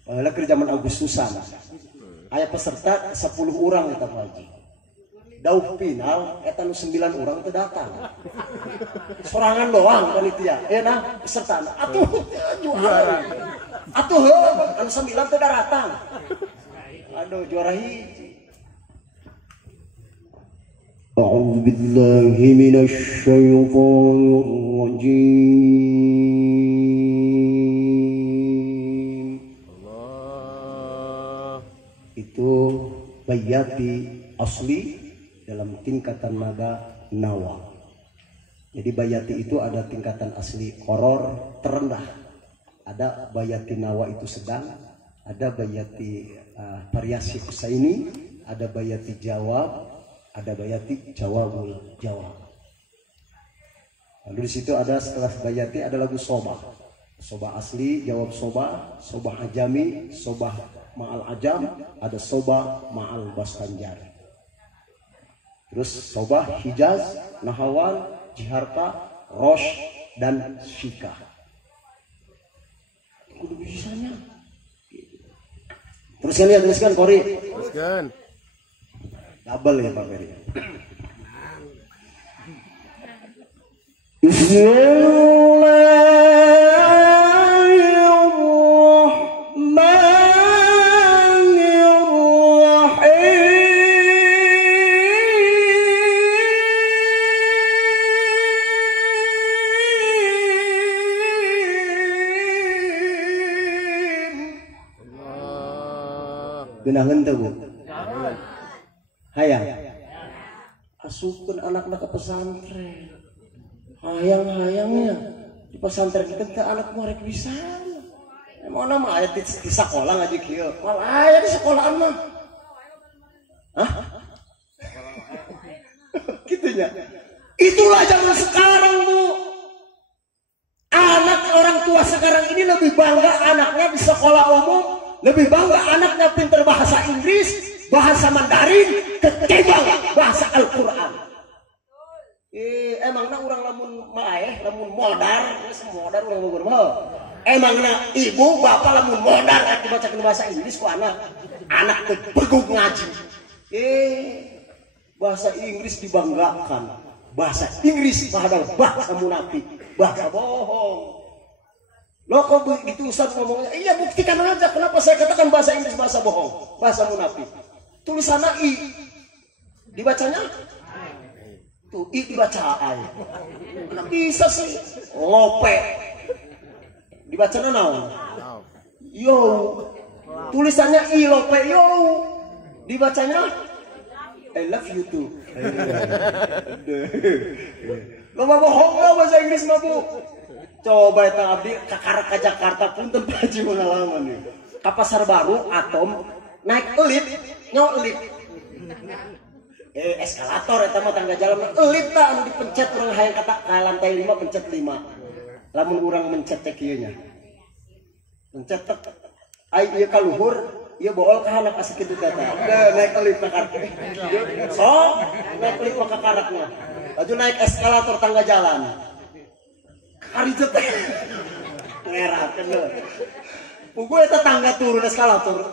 Padahal ke zaman Agustusan. Aya peserta 10 orang eta Haji. Dauh final eta nu 9 orang teu datang. Sorangan doang panitia. Nah peserta atuh juara. Atuh heuh anu 9 teu datang. Aduh juara hiji. A'udzu billahi minasy syaithanir rajim. Itu bayati asli dalam tingkatan nada nawa. Jadi bayati itu ada tingkatan asli koror terendah, ada bayati nawa itu sedang, ada bayati variasi Husaini, ada bayati jawab, ada bayati jawabul jawab. Lalu di situ ada setelah bayati ada lagu sobah, sobah asli, jawab sobah, sobah ajami, sobah ma'al ajam, ada sobah ma'al baskanjar. Terus sobah Hijaz, Nahawan, Jiharta, Rosh, dan Shika. Kudu bisanya. Terus kalian tuliskan Kori. Teruskan. Double ya Pak Ferry. Geunangeun teu Bu? Hayang. Asukeun anakna ke pesantren. Hayang-hayangnya di pesantren kita teh anak mah rek bisa. Emang nama aya di sekolah ngaji kieu. Malah aya di sekolahan mah. Hah? Gitunya. Itulah zaman sekarang Bu. Anak orang tua sekarang ini lebih bangga anaknya di sekolah umum, lebih bangga anaknya pintar bahasa Inggris, bahasa Mandarin, ketimbang bahasa Al-Quran. Emangna orang lamun maeh, lamun modar, modar orang ngomong emangna ibu bapak lamun modar ati baca bahasa Inggris ku anak teh begug ngaji. Bahasa Inggris dibanggakan. Bahasa Inggris padahal bahasa munafik, bahasa bohong. Lo kok begitu Ustaz ngomongnya? Iya buktikan aja kenapa saya katakan bahasa Inggris bahasa bohong, bahasa munafik. Tulisannya I, dibacanya tuh I dibaca A. Kenapa bisa sih? Lope. Dibacanya naon? Yo. Tulisannya I lope yo. Dibacanya I love you too. Lo mah bohong lo bahasa Inggris mah Bu. Coba eta abdi kakarak ka Jakarta punten paji pengalaman ieu. Ka Pasar Baru Atom naik lift, nyawa lift. Eskalator eta mah tangga jalan lift tah anu dipencet urang hayang kata ka lantai 5 pencet 5. Lamun urang mencet teh kieu nya. Mencet tek ai ieu ka luhur iya bool ke anak asik itu kata naik lift ke karak naik lift ke karaknya laju naik eskalator tangga jalan kari jetek ngerakan loh pugu itu tangga turun eskalator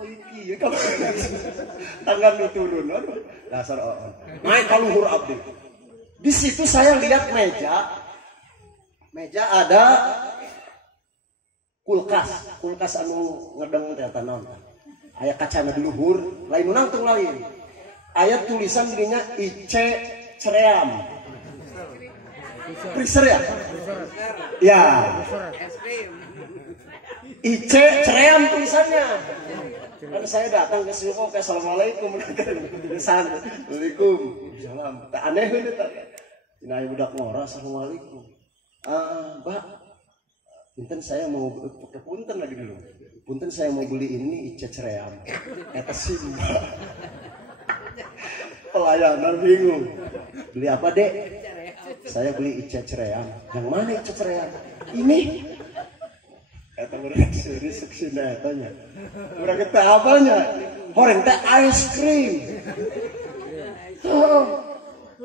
oh iya kamu tangga lu turun dasar naik ke luhur abdi di situ saya lihat meja ada kulkas anu ngedeng ternyata non aya kacana di luhur lain nangtung lain aya tulisan dirinya IC Ceream freezer ya IC Ceream tulisannya kan saya datang ke situ oke assalamualaikum assalamualaikum salam aneh itu nah budak ngora assalamualaikum Mbak punten saya mau pakai punten lagi dulu. Punten saya mau beli ini IC Ceream. Eta Simba. Pelayanan bingung. Beli apa, Dek? Saya beli IC Ceream. Yang mana IC Ceream? Ini. Eta urang serius sina etanya. Urang teh apanya? Horeng teh ice cream.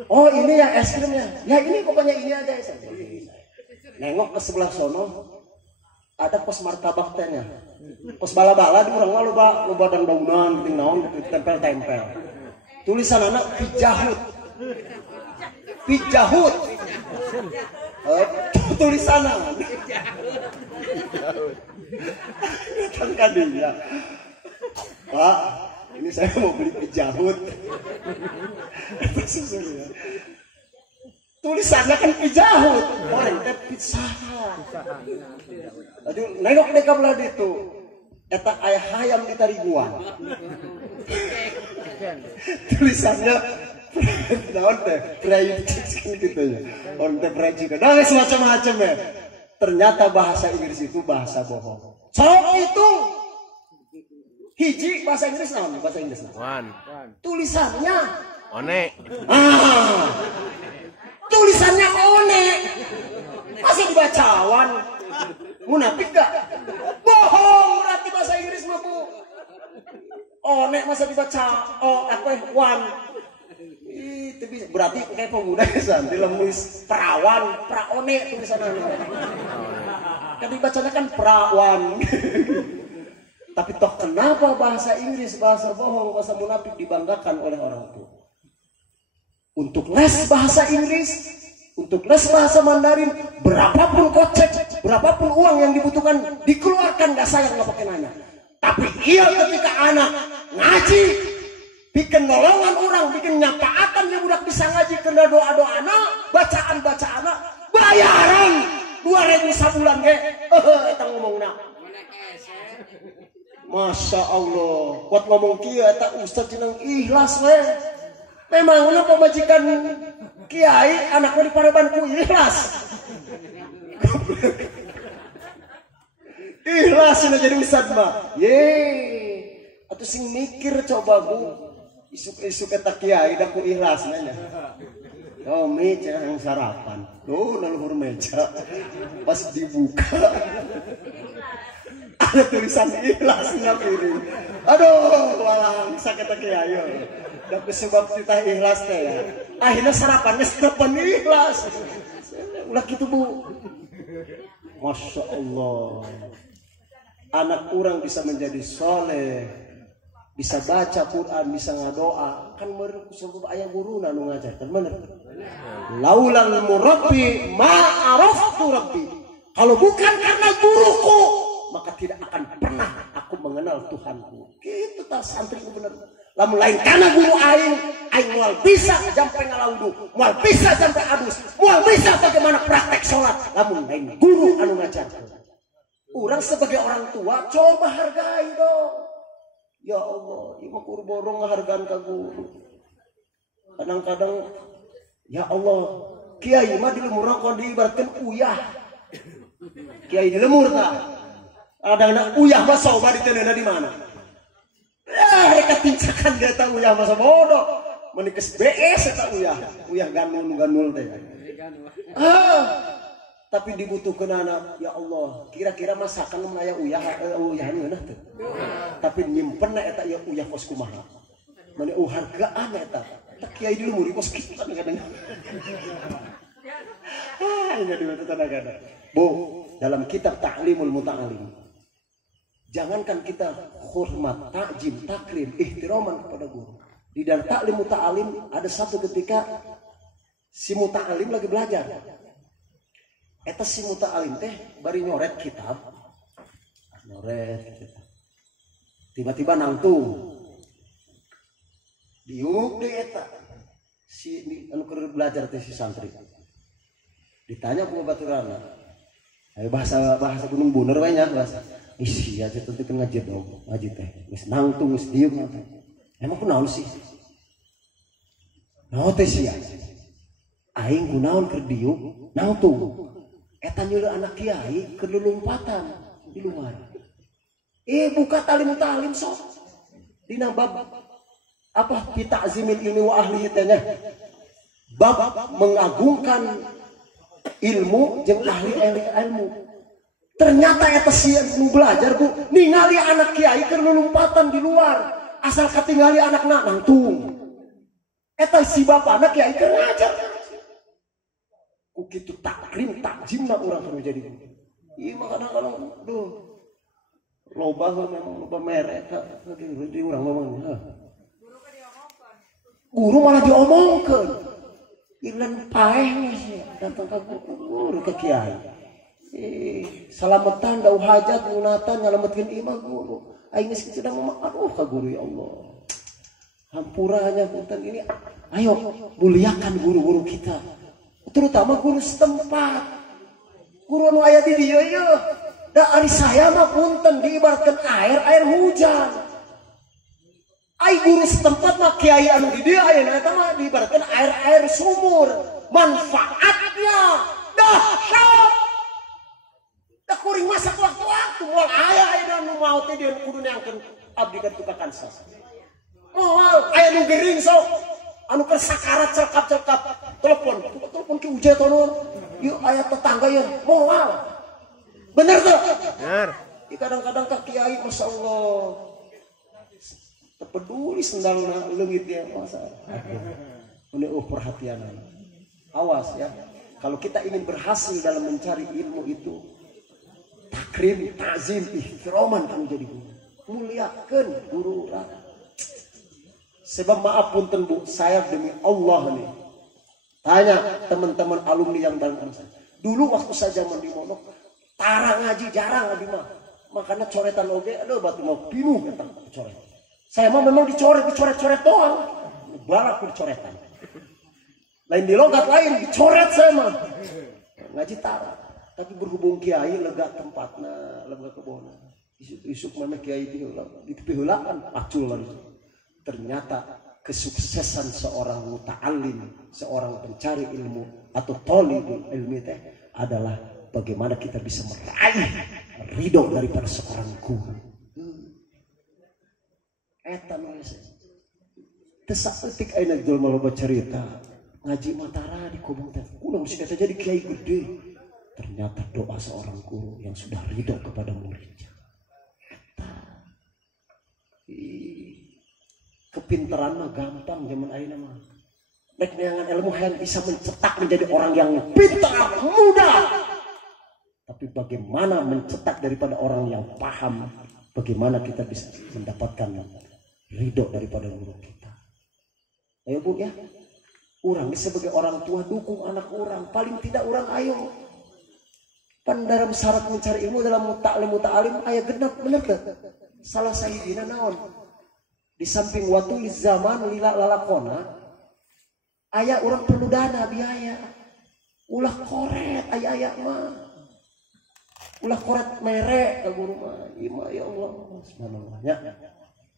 Oh, ini yang es krimnya. Ya ini pokoknya ini aja. Nengok ke sebelah sono. Ada pos martabak tehnya, pos bala-bala di orang loba dan-daunan, ting naon, tempel-tempel. Tulisan anak pijahut, tulisan anak. Kan kadinya, Pak, ini saya mau beli pijahut. Tulisannya kan pijahut, orang teh pizza. Aduh, nengok deh kabelah itu, eta ayah hayam di tariguan. Tulisannya, naon teh, fried chicken gitu ya, orang teh fried chicken. Nah, semacam-macam ya. Ternyata bahasa Inggris itu bahasa bohong. Sok itu, hiji bahasa Inggris naon? Bahasa Inggris naon? Tulisannya, one. Tulisannya one, masih dibacawan, munafik gak? Bohong berarti bahasa Inggris mah Bu. One masa dibaca, one. Itu bisa berarti kayak pemuda santi lemis perawan, praone tulisannya. Kan dibacanya kan perawan. Tapi toh kenapa bahasa Inggris, bahasa bohong, bahasa munafik dibanggakan oleh orang tua? Untuk les bahasa Inggris, untuk les bahasa Mandarin, berapapun kocek, berapapun uang yang dibutuhkan, dikeluarkan gak sayang gak pakai nanya. Tapi iya ketika anak ngaji, bikin nolongan orang, bikin nyapaatan yang udah bisa ngaji kena doa-doa anak, bacaan-bacaan anak, bayaran 2.000 sabulan ge. Eta ngomongna. Masya Allah, kuat ngomong kia, tak ustaz jeneng ikhlas we. Memang pemajikan kiai anaknya di parebanku ikhlas. Ikhlas ini jadi ustaz mah. Atau sing mikir coba bu, isu kata kiai dah ku ikhlas nanya. Oh meja yang sarapan, naluhur meja, pas dibuka. Ada tulisan ikhlas na piring. Aduh, walang sakit kiai. Tapi sebab kita ikhlas teh ya. Akhirnya sarapannya sarapan ikhlas. Ulah gitu bu. Masya Allah. Anak orang bisa menjadi soleh, bisa baca Quran, bisa ngadoa. Kan sebab ayah guru nanu ngajarkan bener. Laulal murabbi ma'araftu rabbi. Kalau bukan karena guruku, maka tidak akan pernah aku mengenal Tuhanku. Gitu tak santri bener. Lamun lain karena guru aing mual bisa sampai ngalaudu, mual bisa sampai adus, mual bisa bagaimana praktek sholat. Lamun lain guru anu ngajarkan. Orang sebagai orang tua coba hargai dong. Ya Allah, ibu kur borong ngehargaan ke guru. Kadang-kadang ya Allah, kiai mah di lemur kon diibaratkan uyah. Kiai di lemur tak? Ada anak uyah mah soba ditenena di mana? Mereka tincakan dia tahu uyah masa bodoh. Menikes BS tak uyah ganul teh. Tapi dibutuhkan anak, ya Allah, kira-kira masakan maya uyah ngeunah tuh. Tapi nyimpen eta ya uyah kos kumaha. Mane hargaan eta. Tak kiai dulu muri kos kita kadang-kadang. Ini di mata kadang-kadang. Bu, dalam kitab Ta'limul Muta'alim. Jangankan kita hormat, takjim, takrim, ihtiraman kepada guru. Di dalam Ta'lim Muta'alim ada satu ketika si muta'alim lagi belajar. Eta si muta'alim teh bari nyoret kitab. Tiba-tiba nangtung. Diuk deh eta. Si anu keur belajar teh si santri. Ditanya ku baturana. Ayo bahasa Gunung Buner we nya bahasa. Isi aja tentu kan ngaji dong, ngaji teh. Geus nangtung geus diuk teh. Emang kunaon sih? Naon teh sia? Aing kunaon keur diuk nangtung. Eta nyeuleuk anak kiai keur lulumpatan di luar. Buka Ta'lim sok. Dina bab apa fi ta'zimil ilmi wa ahlihi teh nya. Bab mengagungkan ilmu jeung ahli ilmu. Ternyata eta sieun nu belajar bu ningali anak kiai keur lulumpatan di luar asal katingali anakna nangtung. Eta si bapana kiai keur ngajar. Ku kitu takrim takjimna urang keur jadi. Ieu mah kadang-kadang loba memang loba merek di urang ngomong. Guru malah diomongkeun. Ilan paeh sih datang ke guru ke kiai. Salamatan dau hajat munatan nyalametkeun imah guru. Aing geus sedang aduh ka guru ya Allah. Hampuranya punten ini. Ayo muliakan guru-guru kita. Terutama guru setempat. Guru anu aya di dieu ieu. Da ari saya mah punten diibaratkeun air hujan. Ai guru setempat mah kiai anu di dieu ayeuna eta mah diibaratkeun air sumur. Manfaatnya dahsyat. Da kuring masak waktu-waktu moal aya nu mau teh dia kudu neangkeun abdi ka tukakan sas. Moal aya nu gering sok anu keur sakarat celkap telepon ki uje tonon. Ieu aya tetangga ieu moal. Bener tuh? Bener. Kadang-kadang ka kiai masyaallah teu peduli sendalna leungit ya masa. Ini perhatian. Awas ya. Kalau kita ingin berhasil dalam mencari ilmu itu takrim, ta'zim, ihtiraman kamu jadi guru. Muliakan guru lah. Sebab maaf punten bu, saya demi Allah nih. Tanya teman-teman alumni yang dalam saya. Dulu waktu saya zaman di Monok, tarang ngaji jarang abi mah. Makanya coretan oge, aduh batu mau pinuh kata coret. Saya mah memang dicoret-coret doang. Balak dicoretan. Lain di logat lain dicoret saya mah. Ngaji tarang. Tapi berhubung kiai lega tempatna, lega kebona. Isuk mana kiai itu pihulaan acul kan. Ternyata kesuksesan seorang muta'alim, seorang pencari ilmu atau thalibul ilmi teh adalah bagaimana kita bisa meraih ridho daripada seorang guru. Eta nulis. Tesaeutik ayeuna jelema loba cerita ngaji Matara di Kobong teh. Kunaon sih kata jadi kiai gede. Ternyata doa seorang guru yang sudah ridho kepada muridnya. Kepintaran mah gampang zaman ayeuna mah. Nek neangan ilmu hayang bisa mencetak menjadi orang yang pintar, mudah. Tapi bagaimana mencetak daripada orang yang paham, bagaimana kita bisa mendapatkan ridho daripada guru kita. Ayo Bu ya. Urang sebagai orang tua dukung anak orang, paling tidak orang ayo. Pan dalam syarat mencari ilmu dalam muta'alim aya genep bener teh. Salah sahihina naon? Di samping waktu zaman lila lalakona aya orang perlu dana biaya. Ulah koret aya mah. Ulah koret merek ka guru mah. Ima ya Allah subhanallah nya.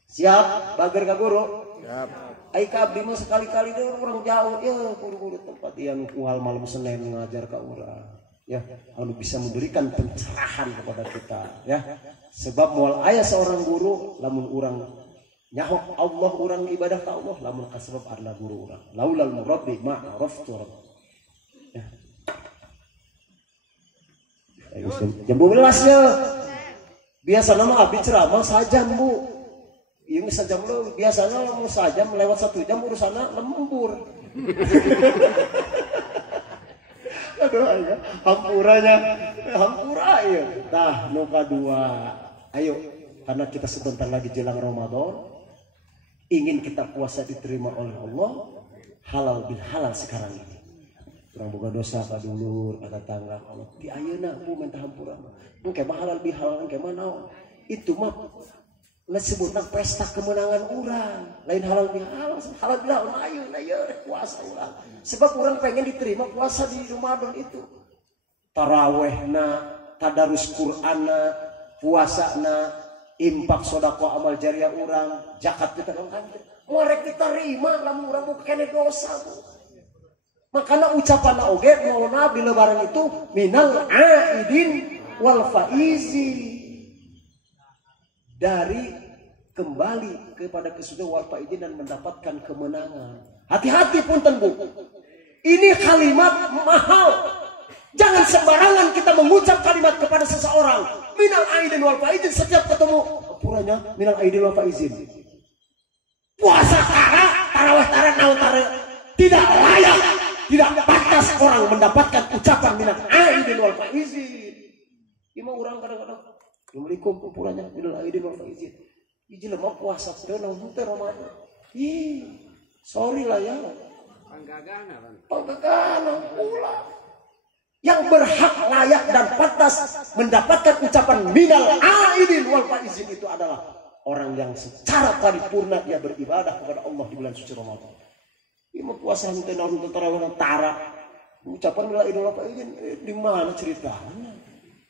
Siap bager ka guru? Siap. Ai ka abdi mah sekali-kali deh orang jauh ya guru-guru tempat yang kual malam Senin ngajar ka urang. Ya, anu bisa memberikan pencerahan kepada kita ya. Sebab moal aya seorang guru lamun urang nyahok Allah urang ibadah ka Allah lamun kasebab adalah guru urang. Laulal murabbi ma araftu rabb. Ya. Jam 12 ya. Biasa nama abdi ceramah sajam Bu. Ieu sajam lo biasanya mau sajam lewat 1 jam urusanna lembur. Aduh ya, hampura ya. Nah, nu kadua. Ayo, karena kita sebentar lagi jelang Ramadan, ingin kita puasa diterima oleh Allah, halal bil halal sekarang ini. Kurang boga dosa ka dulur, ka tetangga. Di ayeuna Bu minta hampura. Engke mah halal bil halal engke mah naon? Itu mah disebutna pesta kemenangan urang. Lain halal bil halal, halal bil halal ayeuna ye puasa urang. Sebab orang pengen diterima puasa di Ramadan itu. Tarawehna, tadarus Qur'anna, puasana, impak sedekah amal jariah orang, zakat kita kan. Muarek diterima lamun urang mau kene dosa. Makanya ucapan oge maulana bila barang itu minal aidin wal faizi. Dari kembali kepada kesudahan wal faizin dan mendapatkan kemenangan. Hati-hati punten Bu. Ini kalimat mahal. Jangan sembarangan kita mengucap kalimat kepada seseorang. Minal aidin wal faizin setiap ketemu. Puranya minal aidin wal faizin. Puasa tarawih naon tidak layak, tidak pantas orang mendapatkan ucapan minal aidin wal faizin. Ima orang kadang-kadang Assalamualaikum puranya minal aidin wal faizin. Iji lemah puasa teh naon teh Ramadan. Sorry lah ya. Penggagalan pula. Yang berhak layak dan pantas mendapatkan ucapan minal aidin wal faizin itu adalah orang yang secara paripurna dia beribadah kepada Allah di bulan suci Ramadan. Ini puasa henteu naon tarawih tara. Ucapan minal aidin wal faizin di mana ceritanya?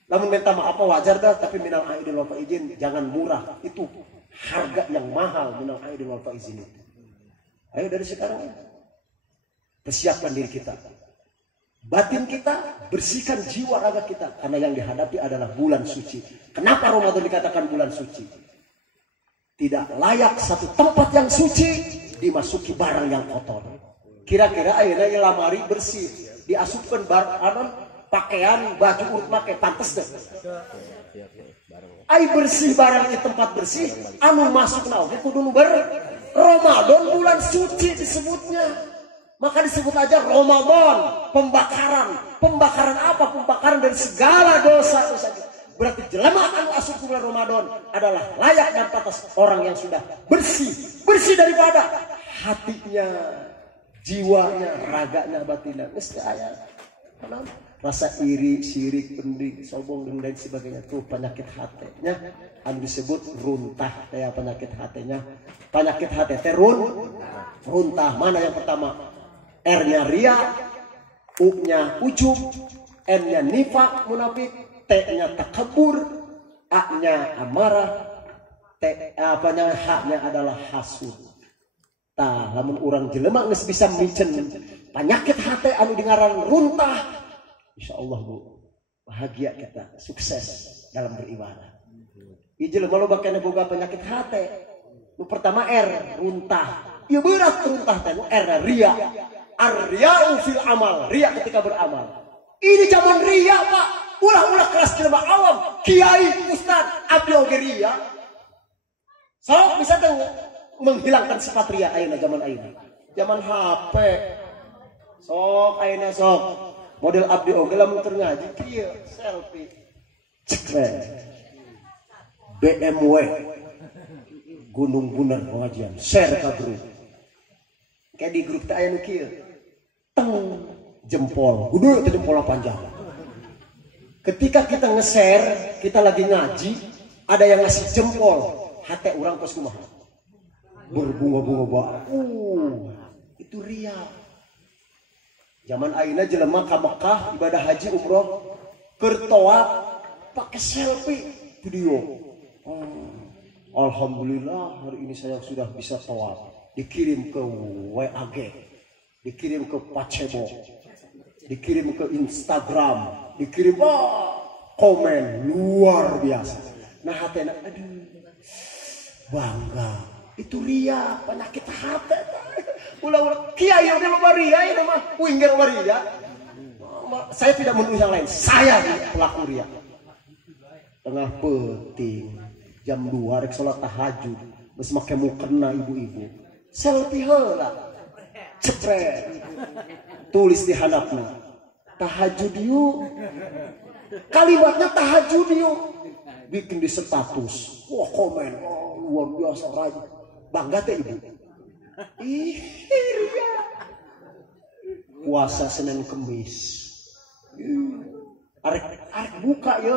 Lamun minta maaf wajar dah, tapi minal aidin wal faizin jangan murah. Itu harga yang mahal minal aidin wal faizin itu. Ayo dari sekarang ya. Persiapkan diri kita. Batin kita, bersihkan jiwa raga kita. Karena yang dihadapi adalah bulan suci. Kenapa Ramadan dikatakan bulan suci? Tidak layak satu tempat yang suci dimasuki barang yang kotor. Kira-kira akhirnya lamari bersih. Diasupkan pakaian, baju urut pakai pantes deh. Ai bersih barang di tempat bersih. Anu masuk naoge kudu Ramadan bulan suci disebutnya. Maka disebut aja Ramadan, pembakaran. Pembakaran apa? Pembakaran dari segala dosa-dosa. Berarti jelema anu asup bulan Ramadan adalah layak dan pantas orang yang sudah bersih. Bersih daripada hatinya, jiwanya, raganya, batinnya. Mesti aya. Rasa iri, syirik, pendik, sombong dan lain sebagainya tuh penyakit hatinya. Anu disebut runtah kayak penyakit hatinya. Penyakit hati teh runtah. Mana yang pertama? R-nya ria, U-nya ujub, N-nya nifak munafik, T-nya takabur, A-nya amarah, H-nya adalah hasud. Tah lamun urang jelema geus bisa micen penyakit hate anu dingaran runtah, insyaallah Bu bahagia kita, sukses dalam beribadah. Ieu jelema loba kana boga penyakit hate. Nu pertama R, runtah. Ieu berat runtah teh, R ria. Ar-riya'u fil amal, ria ketika beramal. Ini zaman ria, Pak. Ulah-ulah kelas jelema awam, kiai, ustaz, abdi oge ria. Sok bisa teh menghilangkan sifat ria ayeuna zaman ayeuna. Zaman HP. Sok ayeuna sok. Model abdi oge lamun keur ngaji kieu selfie. Cekrek. BMW Gunung Bunar pengajian share ke grup. Kayak di grup teh aya nu kieu. Teng jempol, kudu teh jempol panjang. Ketika kita nge-share, kita lagi ngaji, ada yang ngasih jempol, hate urang kos kumaha? Berbunga-bunga. Itu ria. Zaman ayeuna jelema ka Mekah ibadah haji umroh keur tawaf pakai selfie video. Alhamdulillah hari ini saya sudah bisa tawaf. Dikirim ke WAG, dikirim ke Pacebo, dikirim ke Instagram, dikirim komen luar biasa. Nah hatena aduh bangga. Itu ria, penyakit hati. Ulah-ulah kiai yang lupa ria ini mah winger ria. Saya tidak menuduh yang lain. Saya pelaku ria. Tengah penting jam 2 rek salat tahajud geus make mukena ibu-ibu. Selfie heula. Cepret. Tulis di handapna. Tahajud yuk. Kalimatnya tahajud yuk. Bikin di status. Wah komen. Oh, luar biasa raja. Bangga teh ibu. Ih, ria. Puasa Senin Kemis. Arek buka ya.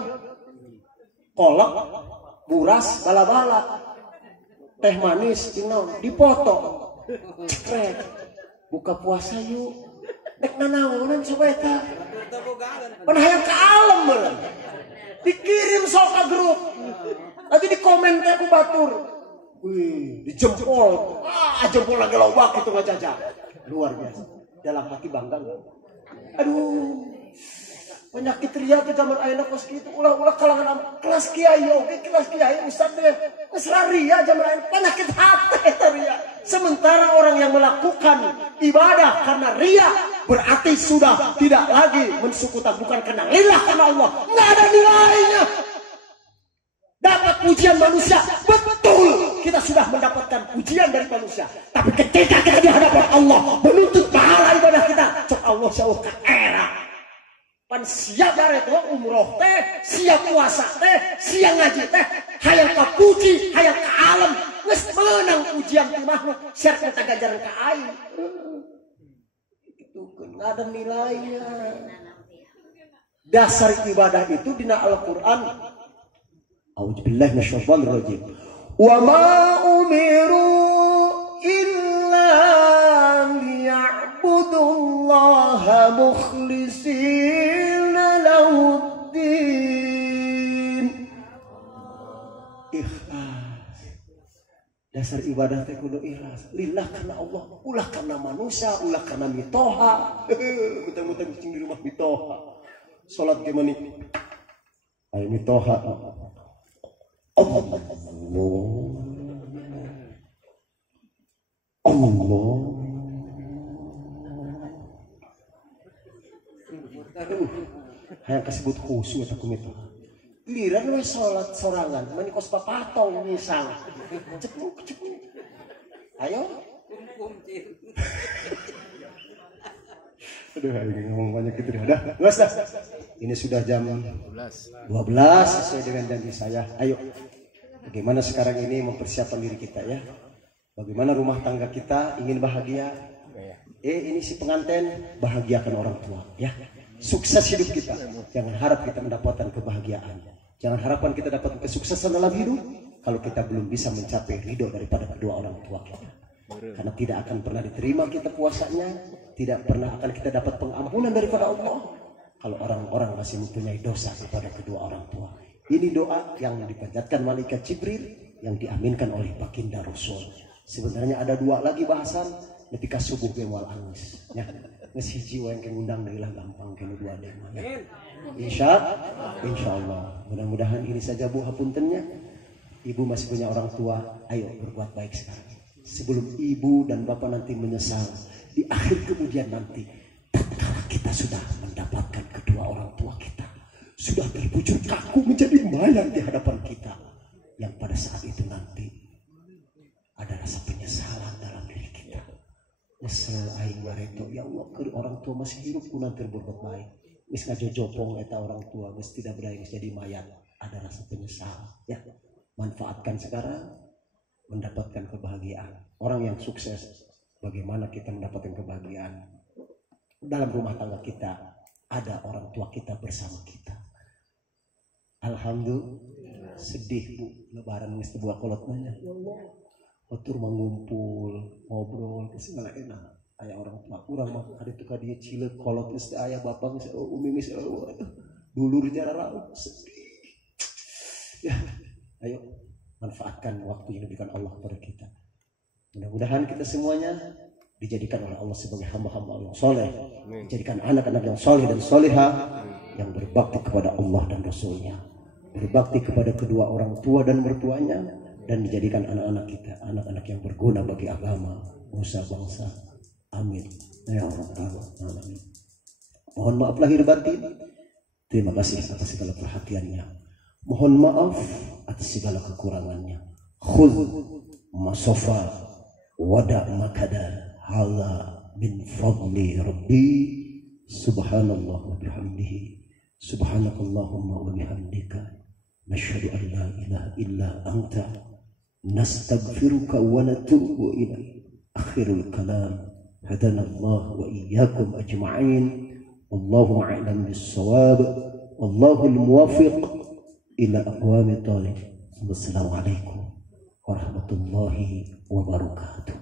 Kolak, buras, bala-bala. Teh manis, dipoto. Cekrek. Buka puasa yuk. Nek nanaonan coba eta. Pernah yang ke alam bener. Dikirim sok ke grup. Lagi di komen teh ku batur. Wih, dijempol. Jempol lagi lobak itu ngajajak. Luar biasa. Dalam hati bangga enggak? Aduh. Penyakit ria ke zaman ayeuna kos kitu ulah-ulah kalangan kelas kiai oge, kelas kiai ustaz teh. Geus ria zaman ayeuna penyakit hati eta ria. Sementara orang yang melakukan ibadah karena ria berarti sudah tidak lagi mensyukuran, bukan karena lillah, karena Allah. Enggak ada nilainya. Dapat pujian manusia, betul kita sudah mendapatkan pujian dari manusia. Tapi ketika kita di hadapan Allah menuntut pahala ibadah kita, cok Allah jauh ke era. Pan siap dari itu umroh teh, siap puasa teh, siap ngaji teh, hayang ka puji, hayang ka alam, geus menang pujian ti makhluk, siap kita ganjaran ka aing. Itu enggak ada nilainya. Dasar ibadah itu dina Al-Qur'an. A'udzubillahi minasyaitonir rajim. Wa ma umiru illa liya'budullaha mukhlishina lahuddin. Ikhlas. Dasar ibadah teh kudu ikhlas. Lillah karena Allah, ulah karena manusia, ulah karena mitoha. Mudah-mudahan kucing di rumah mitoha. Salat ge mani. Ai mitoha. Allah. Hayang kasebut khusyuk eta kumaha. Giliran we salat sorangan, mani kos papatong misal. Cepluk. Ayo. Aduh, ini ngomong banyak gitu dah. Dah. Ini sudah jam 12 sesuai dengan janji saya. Ayo. Bagaimana sekarang ini mempersiapkan diri kita ya? Bagaimana rumah tangga kita ingin bahagia? Ini si pengantin bahagiakan orang tua ya. Sukses hidup kita. Jangan harap kita mendapatkan kebahagiaan. Jangan harapkan kita dapat kesuksesan dalam hidup kalau kita belum bisa mencapai ridho daripada kedua orang tua kita. Karena tidak akan pernah diterima kita puasanya, tidak pernah akan kita dapat pengampunan daripada Allah kalau orang-orang masih mempunyai dosa kepada kedua orang tua. Ini doa yang dipanjatkan malaikat Jibril yang diaminkan oleh baginda Rasul. Sebenarnya ada dua lagi bahasan ketika subuh bewal angis. Ya, ngesiji wae yang ngundang deui lah gampang kene dua deh. Insya Allah. Mudah-mudahan ini saja Bu hapuntennya. Ibu masih punya orang tua, ayo berbuat baik sekarang. Sebelum ibu dan bapak nanti menyesal di akhir kemudian nanti, tatkala kita sudah mendapatkan kedua orang tua kita, sudah terbujur kaku menjadi mayat di hadapan kita, yang pada saat itu nanti ada rasa penyesalan dalam diri kita. Nyesel aing wareto, ya Allah, ke orang tua masih hidup kunan berbuat baik. Wis ngajojopong eta orang tua, wis tidak berdaya jadi mayat, ada rasa penyesalan. Ya, manfaatkan sekarang mendapatkan kebahagiaan. Orang yang sukses, bagaimana kita mendapatkan kebahagiaan dalam rumah tangga kita, ada orang tua kita bersama kita. Alhamdulillah. Sedih Bu, lebaran geus buah kolotnya. Ya Allah. Otur mengumpul, ngobrol, segala enak. Aya orang tua urang mah ada tuh ka dieu cileuk kolot geus aya bapak geus umi geus dulur jarara sedih. Ya, ayo manfaatkan waktu yang diberikan Allah kepada kita. Mudah-mudahan kita semuanya dijadikan oleh Allah sebagai hamba-hamba yang soleh, dijadikan anak-anak yang soleh dan soleha, yang berbakti kepada Allah dan Rasulnya, berbakti kepada kedua orang tua dan mertuanya, dan dijadikan anak-anak kita anak-anak yang berguna bagi agama, nusa bangsa. Amin ya Rabbal alamin. Mohon maaf lahir batin. Terima kasih atas segala perhatiannya. Mohon maaf atas segala kekurangannya. Khudh masofa wada makada hala min fadli rabbi subhanallah wa bihamdihi subhanakallahumma wa bihamdika nashhadu an la ilaha illa anta nastaghfiruka wa natubu ilaik. Akhirul kalam hadana Allah wa iyyakum ajma'in. Wallahu a'lam bis-shawab. Wallahul muwaffiq ila aqwamit thariq. Wassalamu alaikum warahmatullahi wabarakatuh.